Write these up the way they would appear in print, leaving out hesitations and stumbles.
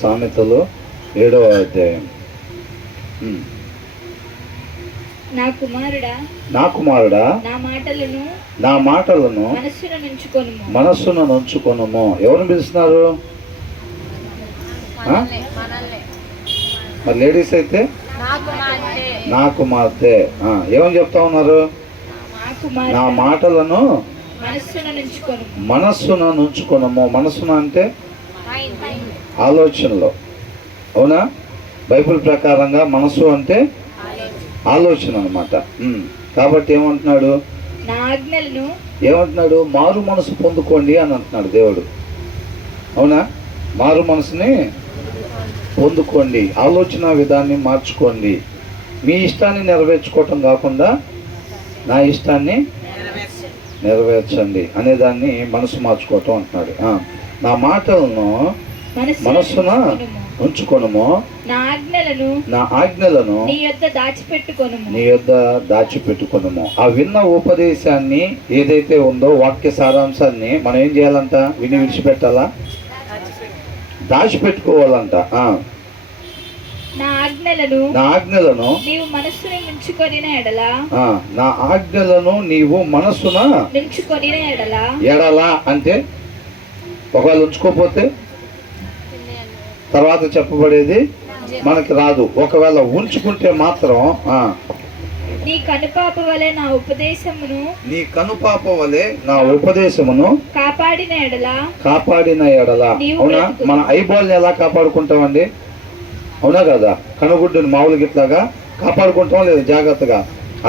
సామెతలు 7వ అధ్యాయం. నా కుమారుడా, నా మాటలను మనస్సున నుంచుకొనుము. ఎవరిని పిలుస్తున్నారు? మరి లేడీస్ అయితే నా కుమార్తె. ఏమని చెప్తా ఉన్నారు? నా మాటలను మనస్సున నుంచుకొనుము. మనస్సున అంటే ఆలోచనలో. అవునా? బైబిల్ ప్రకారంగా మనస్సు అంటే ఆలోచన అన్నమాట. కాబట్టి ఏమంటున్నాడు? ఏమంటున్నాడు? మారు మనసు పొందుకోండి అని అంటున్నాడు దేవుడు. అవునా? మారు మనసుని పొందుకోండి, ఆలోచన విధాన్ని మార్చుకోండి. మీ ఇష్టాన్ని నెరవేర్చుకోవటం కాకుండా నా ఇష్టాన్ని నెరవేర్చండి అనేదాన్ని మనసు మార్చుకోవటం అంటున్నాడు. నా మాటలను మనస్సున ఉంచుకొనుము, నా ఆజ్ఞలను నీ యొద్ద దాచిపెట్టుకొనుము. ఆ విన్న ఉపదేశాన్ని ఏదైతే ఉందో వాక్య సారాంశాన్ని మనం ఏం చేయాలంట? విని విడిచిపెట్టాలా? దాచిపెట్టుకోవాలంట. నా ఆజ్ఞలను నీవు మనస్సున ఉంచుకొనిన ఎడల, నా ఆజ్ఞలను నీవు మనస్సున ఉంచుకొనిన ఎడల అంటే ఒకవేళ ఉంచుకోకపోతే తర్వాత చెప్పబడేది మనకి రాదు. ఒకవేళ ఉంచుకుంటే మాత్రం నీ కనుపాప వలె నా ఉపదేశమును కాపాడిన ఎడల. అవునా? మన ఐబాల్ని ఎలా కాపాడుకుంటామండి? అవునా కదా? కనుగుడ్డుని మామూలుగా ఇట్లాగా కాపాడుకుంటాం లేదా జాగ్రత్తగా?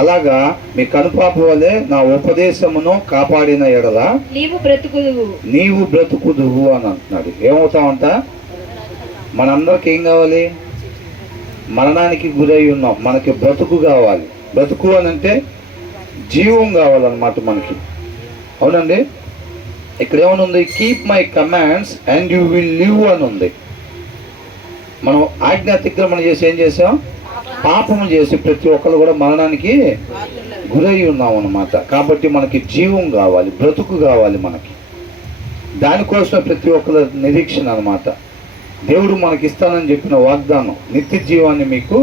అలాగా మీ కనుపాప వలె నా ఉపదేశమును కాపాడిన ఎడల నీవు బ్రతుకుదువు అని అంటున్నాడు. ఏమవుతామంట? మనందరికి ఏం కావాలి? మరణానికి గురై ఉన్నాం, మనకి బ్రతుకు కావాలి. బ్రతుకు అని అంటే జీవం కావాలన్నమాట మనకి. అవునండి? ఇక్కడ ఏమనుంది? Keep my commands and you will live అని ఉంది. మనం ఆజ్ఞ అతిక్రమణ చేసి ఏం చేసాం? పాపము చేసి ప్రతి ఒక్కరు కూడా మరణానికి గురై ఉన్నాం అన్నమాట. కాబట్టి మనకి జీవం కావాలి, బ్రతుకు కావాలి మనకి. దానికోసం ప్రతి ఒక్కరి నిరీక్షణ అన్నమాట. దేవుడు మనకి ఇస్తానని చెప్పిన వాగ్దానం, నిత్య జీవాన్ని మీకు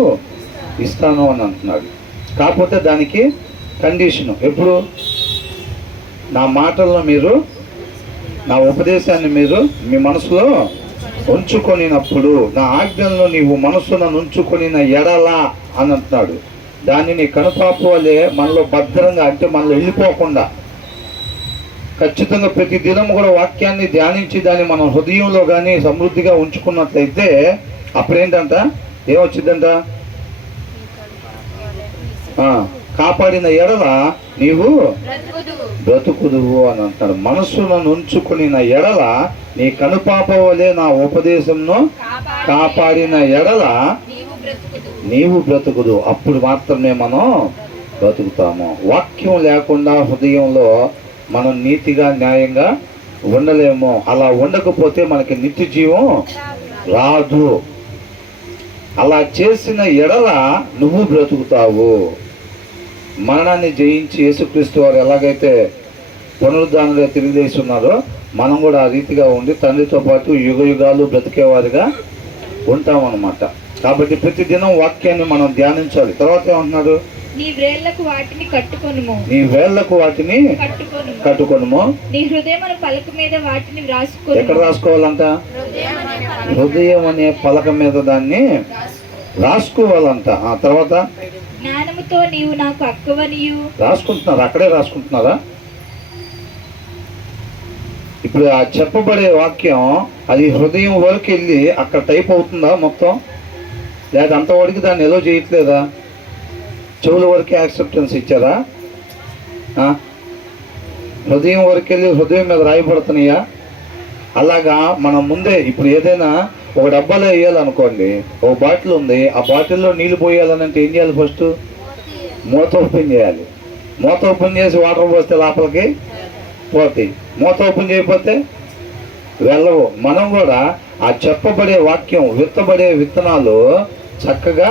ఇస్తాను అని అంటున్నాడు. కాకపోతే దానికి కండిషను. ఎప్పుడు? నా మాటల్లో మీరు, నా ఉపదేశాన్ని మీరు మీ మనసులో ఉంచుకొనినప్పుడు, నా ఆజ్ఞలను నీవు మనసున ఉంచుకొనిన ఎడలా అని అంటున్నాడు. దాన్ని నీ కనుపాప వలె మనలో భద్రంగా, అంటే మనలో వెళ్ళిపోకుండా ఖచ్చితంగా ప్రతి దినం కూడా వాక్యాన్ని ధ్యానించి దాన్ని మనం హృదయంలో కానీ సమృద్ధిగా ఉంచుకున్నట్లయితే అప్పుడేంటంట? ఏమొచ్చిందంట? కాపాడిన ఎడల నీవు బ్రతుకుదువు అని అంటాడు. మనస్సును ఉంచుకునిన ఎడల నీ కనుపాప వలె నా ఉపదేశంను కాపాడిన ఎడల నీవు బ్రతుకుదు. అప్పుడు మాత్రమే మనం బ్రతుకుతాము. వాక్యం లేకుండా హృదయంలో మనం నీతిగా న్యాయంగా ఉండలేము. అలా ఉండకపోతే మనకి నిత్య జీవం రాదు. అలా చేసిన ఎడల నువ్వు బ్రతుకుతావు. మరణాన్ని జయించి యేసుక్రీస్తు వారు ఎలాగైతే పునరుద్ధానంలో తిరిగి లేచి ఉన్నారో మనం కూడా ఆ రీతిగా ఉండి తండ్రితో పాటు యుగ యుగాలు బ్రతికేవారిగా ఉంటామన్నమాట. కాబట్టి ప్రతి దినం వాక్యాన్ని మనం ధ్యానించాలి. తర్వాత ఏమంటున్నాడు? నీ వేళ్లకు వాటిని కట్టుకొనుము. నీ హృదయమున పలక మీద వాటిని వ్రాసుకో. ఎక్కడ రాసుకోవాలంట? హృదయం అనే పలక మీద దాన్ని రాసుకోవాలంట. ఆ తర్వాత జ్ఞానముతో నీవు నాకు అక్కవనియు. రాసుకుంటున్నారా? అక్కడే రాసుకుంటున్నారా? ఇప్పుడు ఆ చెప్పబడే వాక్యం అది హృదయం వరకు వెళ్ళి అక్కడ టైప్ అవుతుందా మొత్తం? లేదా అంతవరకు దాన్ని ఎలా చేయట్లేదా? చెవుల వరకే యాక్సెప్టెన్స్ ఇచ్చారా? హృదయం వరకు వెళ్ళి హృదయం మీద రాయబడుతున్నాయా? అలాగా మనం ముందే ఇప్పుడు ఏదైనా ఒక డబ్బాలో వేయాలనుకోండి, ఒక బాటిల్ ఉంది, ఆ బాటిల్లో నీళ్ళు పోయాలనంటే ఏం చేయాలి? ఫస్ట్ మూత ఓపెన్ చేయాలి. మూత ఓపెన్ చేసి వాటర్ పోస్తే లోపలికి పోతాయి. మూత ఓపెన్ చేయకపోతే వెళ్ళవు. మనం కూడా ఆ చెప్పబడే వాక్యం, విత్తబడే విత్తనాలు చక్కగా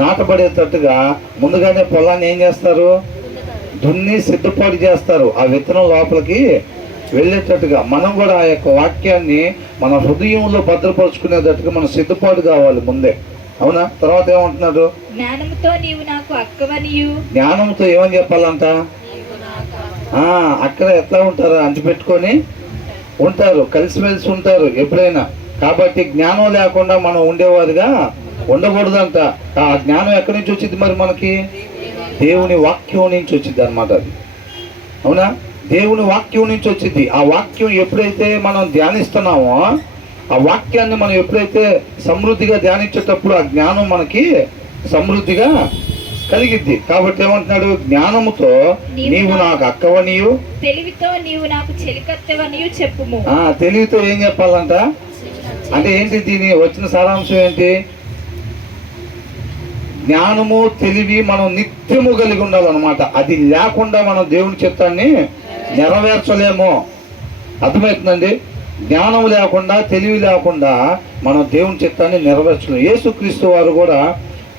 నాటబడేటట్టుగా ముందుగానే పొలాన్ని ఏం చేస్తారు? దున్ని సిద్ధపాటు చేస్తారు. ఆ విత్తనం లోపలికి వెళ్ళేటట్టుగా మనం కూడా ఆ యొక్క వాక్యాన్ని మన హృదయంలో భద్రపరుచుకునేటట్టుగా మనం సిద్ధపాటు కావాలి ముందే. అవునా? తర్వాత ఏమంటున్నాడు? జ్ఞానముతో నీవు నాకు అక్కవనియు. జ్ఞానంతో ఏమని చెప్పాలంట? అక్కడ ఎట్లా ఉంటారు? అంటిపెట్టుకొని ఉంటారు, కలిసిమెలిసి ఉంటారు ఎప్పుడైనా. కాబట్టి జ్ఞానం లేకుండా మనం ఉండేవారుగా ఉండకూడదంట. ఆ జ్ఞానం ఎక్కడి నుంచి వచ్చింది మరి మనకి? దేవుని వాక్యం నుంచి వచ్చింది అనమాట అది. అవునా? దేవుని వాక్యం నుంచి వచ్చింది. ఆ వాక్యం ఎప్పుడైతే మనం ధ్యానిస్తున్నామో, ఆ వాక్యాన్ని మనం ఎప్పుడైతే సమృద్ధిగా ధ్యానించేటప్పుడు ఆ జ్ఞానం మనకి సమృద్ధిగా కలిగిద్ది. కాబట్టి ఏమంటున్నాడు? జ్ఞానముతో నీవు నాకు అక్కవనియు, తెలివితో నీవు నాకు చెలికత్తెవనియు చెప్పుము. తెలివితో ఏం చెప్పాలంట? అంటే ఏంటి దీని వచ్చిన సారాంశం ఏంటి? జ్ఞానము తెలివి మనం నిత్యము కలిగి ఉండాలన్నమాట. అది లేకుండా మనం దేవుని చిత్తాన్ని నెరవేర్చలేము. అర్థమవుతుందండి? జ్ఞానం లేకుండా, తెలివి లేకుండా మనం దేవుని చిత్తాన్ని నెరవేర్చలేము. యేసుక్రీస్తు వారు కూడా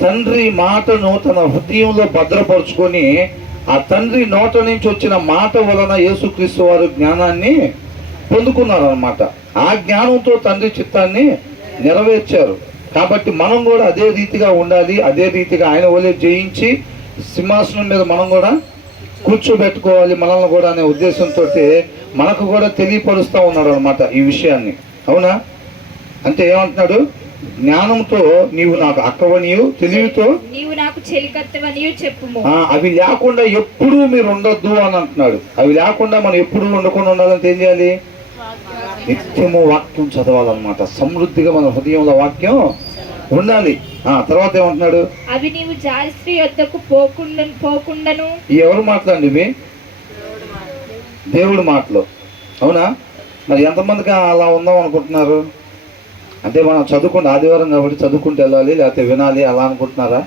తండ్రి మాటను తన హృదయంలో భద్రపరుచుకొని, ఆ తండ్రి నోట నుంచి వచ్చిన మాట వలన యేసుక్రీస్తు వారు జ్ఞానాన్ని పొందుకున్నారు అన్నమాట. ఆ జ్ఞానంతో తండ్రి చిత్తాన్ని నెరవేర్చారు. కాబట్టి మనం కూడా అదే రీతిగా ఉండాలి. అదే రీతిగా ఆయన వలె జయించి సింహాసనం మీద మనం కూడా కూర్చోబెట్టుకోవాలి మనల్ని కూడా అనే ఉద్దేశంతో మనకు కూడా తెలియపరుస్తూ ఉన్నాడు అనమాట ఈ విషయాన్ని. అవునా? అంటే ఏమంటున్నాడు? జ్ఞానంతో నీవు నాకు అక్కవనియు, తెలివితో నీవు నాకు చెలికత్తెవనియు చెప్పుము. అవి లేకుండా ఎప్పుడూ మీరు ఉండొద్దు అని అంటున్నాడు. అవి లేకుండా మనం ఎప్పుడు ఉండకుండా ఉండాలంటే ఏం చేయాలి? నిత్యము వాక్యం చదవాలన్నమాట. సమృద్ధిగా మన హృదయంలో వాక్యం ఉండాలి. తర్వాత ఏమంటున్నాడు? అవి నీవు జారస్త్రీ యొద్దకు పోకుండాను. ఎవరు మాట్లాడండి? ఇవి దేవుడి మాటలు. అవునా? మరి ఎంతమందికి అలా ఉందాం అనుకుంటున్నారు? అంటే మనం చదువుకుంటే ఆదివారం కాబట్టి చదువుకుంటూ వెళ్ళాలి, లేకపోతే వినాలి అలా అనుకుంటున్నారా?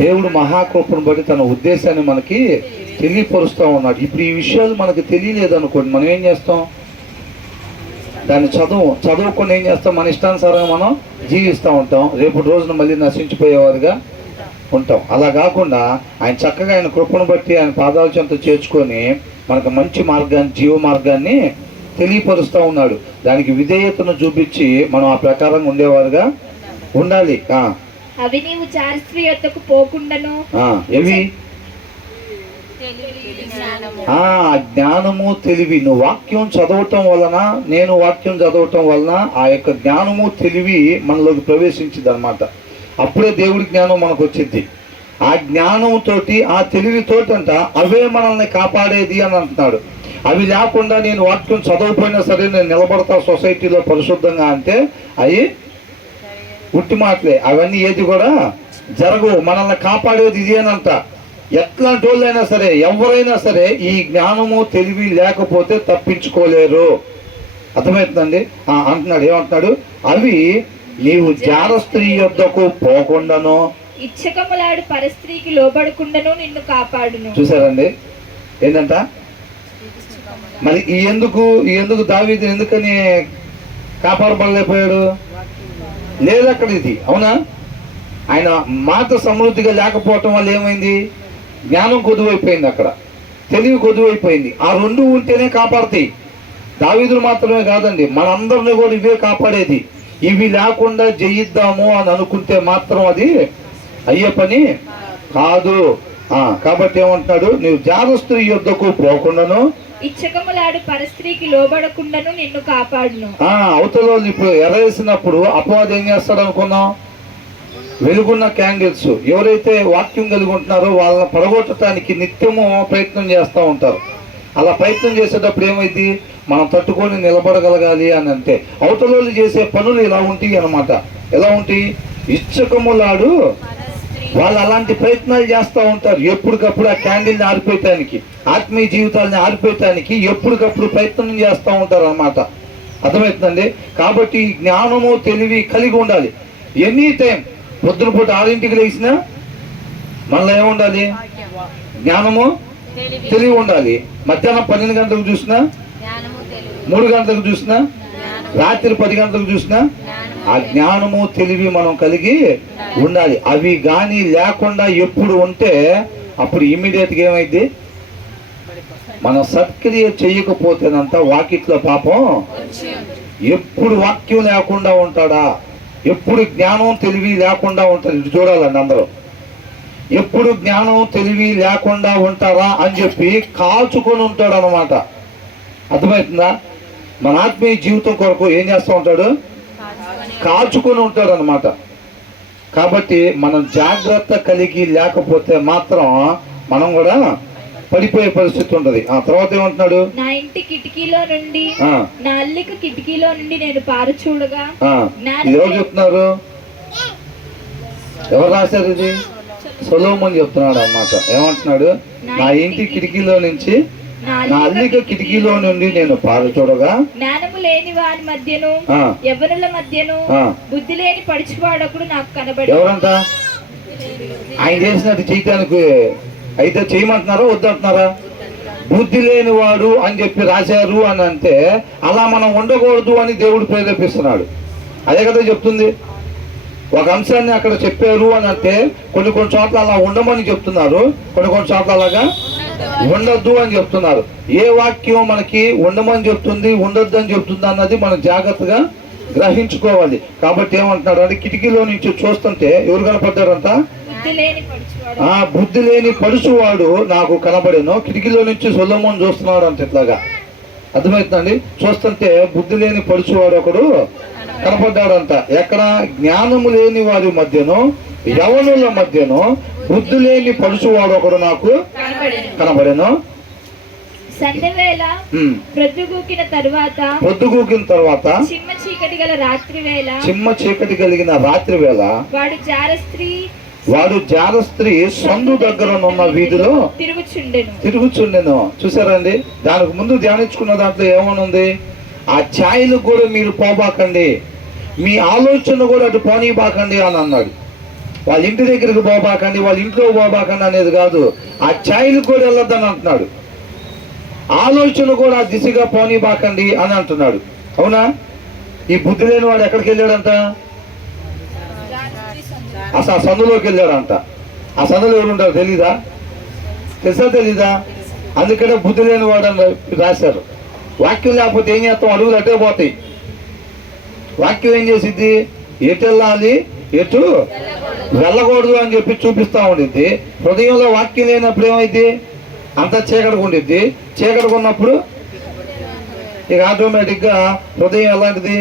దేవుడు మహాకృపను బట్టి తన ఉద్దేశాన్ని మనకి తెలియపరుస్తూ ఉన్నాడు. ఇప్పుడు ఈ విషయాలు మనకు తెలియలేదు అనుకోండి, మనం ఏం చేస్తాం? దాన్ని చదువుకొని ఏం చేస్తాం? మన ఇష్టానుసారంగా మనం జీవిస్తూ ఉంటాం. రేపటి రోజున మళ్ళీ నశించిపోయేవారుగా ఉంటాం. అలా కాకుండా ఆయన చక్కగా ఆయన కృపను బట్టి ఆయన పాదాల చెంత చేర్చుకొని మనకు మంచి మార్గాన్ని, జీవ మార్గాన్ని తెలియపరుస్తూ ఉన్నాడు. దానికి విధేయతను చూపించి మనం ఆ ప్రకారంగా ఉండేవారుగా ఉండాలి. అవి నీవు జారస్త్రీ యొద్దకు పోకుండాను. ఏవి? జ్ఞానము, తెలివి. నువ్వు వాక్యం చదవటం వలన, నేను వాక్యం చదవటం వలన ఆ యొక్క జ్ఞానము తెలివి మనలోకి ప్రవేశించింది అనమాట. అప్పుడే దేవుడి జ్ఞానం మనకు వచ్చింది. ఆ జ్ఞానంతోటి, ఆ తెలివితోటి అంట అవే మనల్ని కాపాడేది అని అంటున్నాడు. అవి లేకుండా నేను వాక్యం చదవకపోయినా సరే నేను నిలబడతా సొసైటీలో పరిశుద్ధంగా అంటే అవి ఉట్టి మాటలే. అవన్నీ ఏది కూడా జరగవు. మనల్ని కాపాడేది ఇది అనంట. ఎట్లాంటి వాళ్ళైనా సరే, ఎవరైనా సరే ఈ జ్ఞానము తెలివి లేకపోతే తప్పించుకోలేరు. అర్థమవుతుందండి? అంటున్నాడు. ఏమంటున్నాడు? అవి నీవు జారస్త్రీ యొద్దకు పోకుండాను, ఇచ్చకములాడు పరస్త్రీకి లోబడకుండాను నిన్ను కాపాడును. చూసారండి? ఏంటంట? మరి ఎందుకు దావీదు ఎందుకని కాపాడబడలేకపోయాడు? లేదు అక్కడ ఇది. అవునా? ఆయన మాట సమృద్ధిగా లేకపోవటం వల్ల ఏమైంది? జ్ఞానం కొదువైపోయింది, అక్కడ తెలివి కొదువైపోయింది. ఆ రెండు ఉంటేనే కాపాడతాయి. దావీదును మాత్రమే కాదండి, మనందరినీ కూడా ఇవే కాపాడేది. ఇవి లేకుండా జయిద్దాము అని అనుకుంటే మాత్రం అది అయ్యే పని కాదు. కాబట్టి ఏమంటున్నాడు? నీవు జారస్త్రీ యొద్దకు పోకుండాను, ఇచ్చకములాడు పరస్త్రీకి లోబడకుండాను నిన్ను కాపాడును. అవతల ఇప్పుడు ఎర్రేసినప్పుడు అపవాది ఏం చేస్తాడు అనుకున్నాం? వెలుగున్న క్యాండిల్స్ ఎవరైతే వాక్యం కలిగి ఉంటున్నారో వాళ్ళని పడగొట్టడానికి నిత్యము ప్రయత్నం చేస్తూ ఉంటారు. అలా ప్రయత్నం చేసేటప్పుడు ఏమైంది? మనం తట్టుకొని నిలబడగలగాలి అని అంటే అవతల చేసే పనులు ఇలా ఉంటాయి అన్నమాట. ఎలా ఉంటాయి? ఇచ్చకములాడు వాళ్ళు అలాంటి ప్రయత్నాలు చేస్తూ ఉంటారు. ఎప్పటికప్పుడు ఆ క్యాండిల్ని ఆరిపోయటానికి, ఆత్మీయ జీవితాలని ఆరిపోయటానికి ఎప్పటికప్పుడు ప్రయత్నం చేస్తూ ఉంటారు అన్నమాట. అర్థమవుతుందండి? కాబట్టి జ్ఞానము తెలివి కలిగి ఉండాలి. ఎనీ టైం పొద్దున పూట 6ంటికి లేచినా మనలో ఏముండాలి? జ్ఞానము తెలివి ఉండాలి. మధ్యాహ్నం 12 గంటలకు చూసినా, 3 గంటలకు చూసినా, రాత్రి 10 గంటలకు చూసినా ఆ జ్ఞానము తెలివి మనం కలిగి ఉండాలి. అవి కానీ లేకుండా ఎప్పుడు ఉంటే అప్పుడు ఇమ్మీడియట్గా ఏమైంది? మనం సత్క్రియ చేయకపోతేనంత వాకిట్లో పాపం. ఎప్పుడు వాక్యం లేకుండా ఉంటాడా, ఎప్పుడు జ్ఞానం తెలివి లేకుండా ఉంటాడు. ఇటు చూడాలండి అందరూ. ఎప్పుడు జ్ఞానం తెలివి లేకుండా ఉంటారా అని చెప్పి కాల్చుకొని ఉంటాడు అన్నమాట. అర్థమవుతుందా? మన ఆత్మీయ జీవితం కొరకు ఏం చేస్తూ ఉంటాడు? కాల్చుకొని ఉంటాడు అన్నమాట. కాబట్టి మనం జాగ్రత్త కలిగి లేకపోతే మాత్రం మనం కూడా పడిపోయే పరిస్థితి ఉంటది. ఆ తర్వాత ఏమంటున్నాడు? నా ఇంటి కిటికీలో నుండి, నా అల్లిక కిటికీలో నుండి నేను పారచూడగా. ఇది ఎవరు చెప్తున్నారు? ఎవరు రాశారు ఇది? సొలొమోను చెప్తున్నాడు అన్నమాట. ఏమంటున్నాడు? నా ఇంటి కిటికీలో నుంచి, నా అల్లిక కిటికీలో నుండి నేను పారచూడగా, జ్ఞానము లేని వారి మధ్యను, యవ్వనుల మధ్యను, బుద్ధి లేని పడిచివాడొకడు నాకు కనబడి. ఎవరంట? ఆయన చేసినట్టు చేయటానికి అయితే చేయమంటున్నారా వద్దంటున్నారా? బుద్ధి లేని వాడు అని చెప్పి రాశారు అని అంటే అలా మనం ఉండకూడదు అని దేవుడు ప్రేరేపిస్తున్నాడు. అదే కదా చెప్తుంది. ఒక అంశాన్ని అక్కడ చెప్పారు అని అంటే కొన్ని చోట్ల అలా ఉండమని చెప్తున్నారు, కొన్ని చోట్ల అలాగా ఉండొద్దు అని చెప్తున్నారు. ఏ వాక్యం మనకి ఉండమని చెప్తుంది, ఉండొద్దు అని చెప్తుంది అన్నది మనం జాగ్రత్తగా గ్రహించుకోవాలి. కాబట్టి ఏమంటున్నాడు అంటే కిటికీలో నుంచి చూస్తుంటే ఎవరు కనపడ్డారంట? బుద్ధి లేని పడుచువాడు నాకు కనబడేను. కిటికీలో నుంచి సొలొమోను చూస్తున్నాడు అంత ఇట్లాగా. అర్థమవుతుందండి? చూస్తుంటే బుద్ధి లేని పడుచువాడు ఒకడు కనపడ్డాడంట. ఎక్కడ? జ్ఞానము లేని వారి మధ్యను, యవనుల మధ్యను బుద్ధి లేని పడుచువాడు ఒకడు నాకు కనబడేను. సంధ్యవేళ ప్రొద్దుగూకిన తర్వాత చిమ్మ చీకటి కలిగిన రాత్రి వేళ వాడు జారస్త్రీ సందు దగ్గర ఉన్న వీధిలో తిరుగుచుండెను. చూసారండి? దానికి ముందు ధ్యానించుకున్న దాంట్లో ఏమనుంది? ఆ ఛాయలు కూడా మీరు పోబాకండి, మీ ఆలోచన కూడా అటు పోనీబాకండి అని అన్నాడు. వాళ్ళ ఇంటి దగ్గరికి పోబాకండి, వాళ్ళ ఇంట్లో పోబాకండి అనేది కాదు, ఆ ఛాయలు కూడా వెళ్ళొద్దని అంటున్నాడు. ఆలోచన కూడా దిశగా పోనీబాకండి అని అంటున్నాడు. అవునా? ఈ బుద్ధి లేని వాడు ఎక్కడికి వెళ్ళాడంట? అసలు ఆ సందులోకి వెళ్ళాడంట. ఆ సందులో ఎవరు ఉంటారు తెలీదా? తెలీదా? అందుకనే బుద్ధి లేని వాడు అని రాశారు. వాక్యం లేకపోతే ఏం చేస్తాం? అడుగులు అటే పోతాయి. వాక్యం ఏం చేసిద్ది? ఎటు వెళ్ళాలి, ఎటు వెళ్ళకూడదు అని చెప్పి చూపిస్తూ ఉండిద్ది. హృదయంలో వాక్యం లేనప్పుడు ఏమైంది? అంతా చీకటిగా ఉండిద్ది. చీకటిగా ఉన్నప్పుడు ఇక ఆటోమేటిక్గా హృదయం ఎలాంటిది?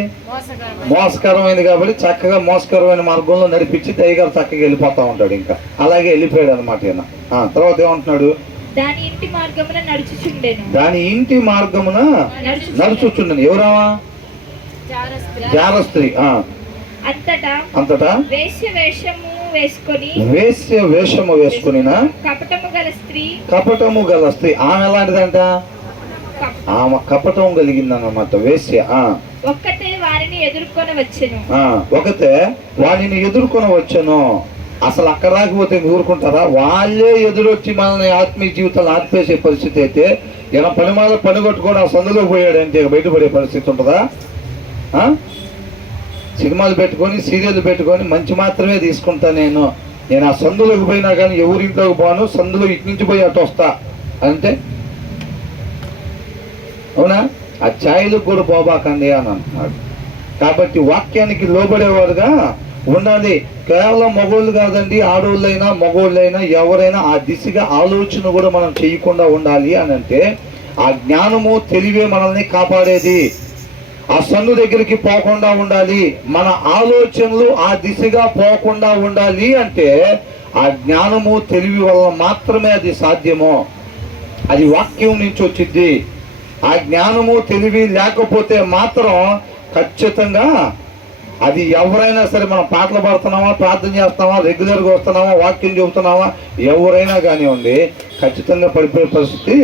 మోసకరమైంది. కాబట్టి చక్కగా మోసకరమైన మార్గంలో నడిపించి దయగారు చక్కగా వెళ్ళిపోతా ఉంటాడు. ఇంకా అలాగే వెళ్ళిపోయాడు అనమాట. ఈయన తర్వాత ఏమంటున్నాడు? దాని ఇంటి మార్గమున నడుచుచుండెను. ఎవరావా? జారస్త్రీ. అంతటా వేశ్య వేషము వేసుకుని కపటము గల స్త్రీ. ఆమె ఎలాంటిదంట? ఆమె కపటం కలిగిందన్నమాట. వేశ్య. ఒకతే వారిని ఎదుర్కొని వచ్చాను. అసలు అక్కడ రాకపోతే ఊరుకుంటారా? వాళ్ళే ఎదురొచ్చి మనల్ని ఆత్మీయ జీవితాలు ఆర్పేసే పరిస్థితి అయితే ఇలా పని కొట్టుకొని ఆ సందులో పోయాడంటే బయటపడే పరిస్థితి ఉంటుందా? సినిమాలు పెట్టుకొని, సీరియల్ పెట్టుకొని మంచి మాత్రమే తీసుకుంటా నేను ఆ సందులోకి పోయినా కానీ ఎవరింట్లోకి పోను, సందులో ఇటు నుంచి పోయి అటు వస్తా అంటే అవునా? ఆ ఛాయలకు కూడా పోబాకండి అని అంటున్నాడు. కాబట్టి వాక్యానికి లోబడేవారుగా ఉండాలి. కేవలం మగోళ్ళు కాదండి, ఆడవాళ్ళైనా మగోళ్ళైనా ఎవరైనా ఆ దిశగా ఆలోచన కూడా మనం చేయకుండా ఉండాలి అని అంటే ఆ జ్ఞానము తెలివే మనల్ని కాపాడేది. ఆ సన్ను దగ్గరికి పోకుండా ఉండాలి, మన ఆలోచనలు ఆ దిశగా పోకుండా ఉండాలి అంటే ఆ జ్ఞానము తెలివి వల్ల మాత్రమే అది సాధ్యము. అది వాక్యం నుంచి వచ్చింది. ఆ జ్ఞానము తెలివి లేకపోతే మాత్రం ఖచ్చితంగా అది ఎవరైనా సరే, మనం పాటలు పాడుతున్నామా, ప్రార్థన చేస్తున్నామా, రెగ్యులర్గా వస్తున్నామా, వాక్యం చెబుతున్నామా, ఎవరైనా కానివ్వండి ఖచ్చితంగా పడిపోయే పరిస్థితి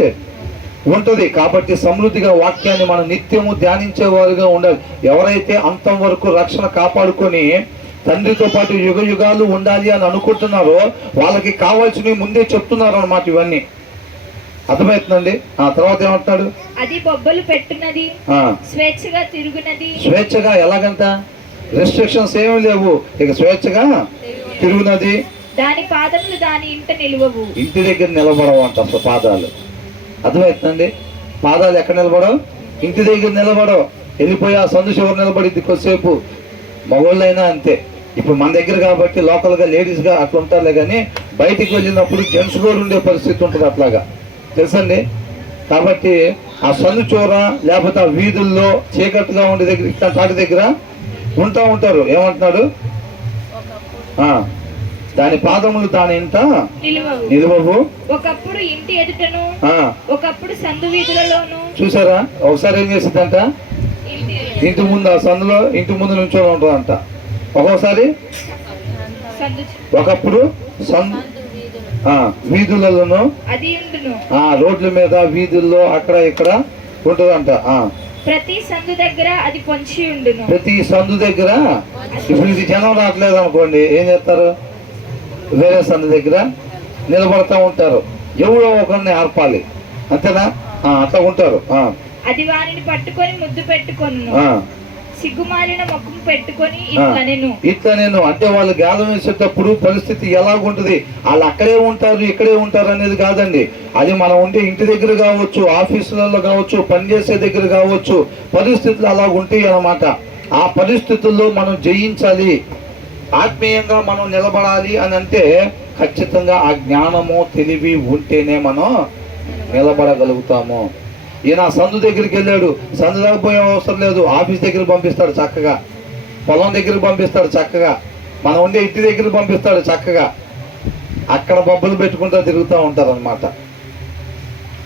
ఉంటుంది. కాబట్టి సమృద్ధిగా వాక్యాన్ని మనం నిత్యము ధ్యానించేవారుగా ఉండాలి. ఎవరైతే అంతం వరకు రక్షణ కాపాడుకొని తండ్రితో పాటు యుగ యుగాలు ఉండాలి అని అనుకుంటున్నారో వాళ్ళకి కావాల్సినవి ముందే చెప్తున్నారు అన్నమాట. ఇవన్నీ అర్థమవుతుందండి. ఆ తర్వాత ఏమంటున్నాడు? అది బొబ్బలు పెట్టున్నది, స్వేచ్ఛగా తిరుగునది. స్వేచ్ఛగా ఎలాగంట? రెస్ట్రిక్షన్స్ ఏమీ లేవు, ఇక స్వేచ్ఛగా తిరుగునది. దాని పాదములు దాని ఇంట నిలువవు. ఇంటి దగ్గర నిలబడవు అంట అసలు పాదాలు. అర్థమవుతుందండి? పాదాలు ఎక్కడ నిలబడవు? ఇంటి దగ్గర నిలబడవు. వెళ్ళిపోయి ఆ సందు చివరి నిలబడిద్ది కొద్దిసేపు. మగవాళ్ళైనా అంతే. ఇప్పుడు మన దగ్గర కాబట్టి లోకల్గా లేడీస్గా అట్లా ఉంటారులే, కానీ బయటికి వెళ్ళినప్పుడు జెంట్స్ కూడా ఉండే పరిస్థితి ఉంటుంది అట్లాగా, తెలుసండి? కాబట్టి ఆ సందు చోర లేకపోతే ఆ వీధుల్లో చీకట్టుగా ఉండే దగ్గర ఇట్లా తాటి దగ్గర ఉంటారు. ఏమంటున్నాడు? దాని పాదములు దాని ఇంట నిలువవు. ఒకప్పుడు ఇంటి ఎదుటను, ఒకప్పుడు సందు వీధులలోను. చూసారా? ఒకసారి ఏం చేసిందంట? ఇంటి ముందు, ఆ సందులో ఇంటి ముందు నుంచో ఉంటుందంట. ఒక్కొక్కసారి ఒకప్పుడు వీధులలోను, రోడ్ల మీద వీధుల్లో అక్కడ ఇక్కడ ఉంటుందంట. ప్రతి సందు దగ్గర అది పొంచి ఉండును. ప్రతి సందు దగ్గర. ఇప్పుడు ఇది జనం రావట్లేదు అనుకోండి, ఏం చేస్తారు? వేరే సందు దగ్గర నిలబడతా ఉంటారు. ఎవరో ఒకరిని ఆర్పాలి, అంతేనా? అట్లా ఉంటారు. అది వారిని పట్టుకొని ముద్దు పెట్టుకొని సిగ్గుమాలిన ముఖం పెట్టుకొని ఇట్లా నేను అంటే వాళ్ళు గాలం వేసేటప్పుడు పరిస్థితి ఎలాగుంటుంది, వాళ్ళు అక్కడే ఉంటారు ఇక్కడే ఉంటారు అనేది కాదండి. అది మనం ఉంటే ఇంటి దగ్గర కావచ్చు, ఆఫీసులలో కావచ్చు, పనిచేసే దగ్గర కావచ్చు, పరిస్థితులు అలా ఉంటాయి అన్నమాట. ఆ పరిస్థితుల్లో మనం జయించాలి, ఆత్మీయంగా మనం నిలబడాలి అని అంటే ఖచ్చితంగా ఆ జ్ఞానము తెలివి ఉంటేనే మనం నిలబడగలుగుతాము. ఈయన సందు దగ్గరికి వెళ్ళాడు, సందు దగ్గర పోయే అవసరం లేదు, ఆఫీస్ దగ్గర పంపిస్తాడు చక్కగా, పొలం దగ్గరికి పంపిస్తాడు చక్కగా, మనం ఉండే ఇంటి దగ్గరికి పంపిస్తాడు చక్కగా. అక్కడ బొబ్బలు పెట్టుకుంటూ తిరుగుతూ ఉంటారు అనమాట.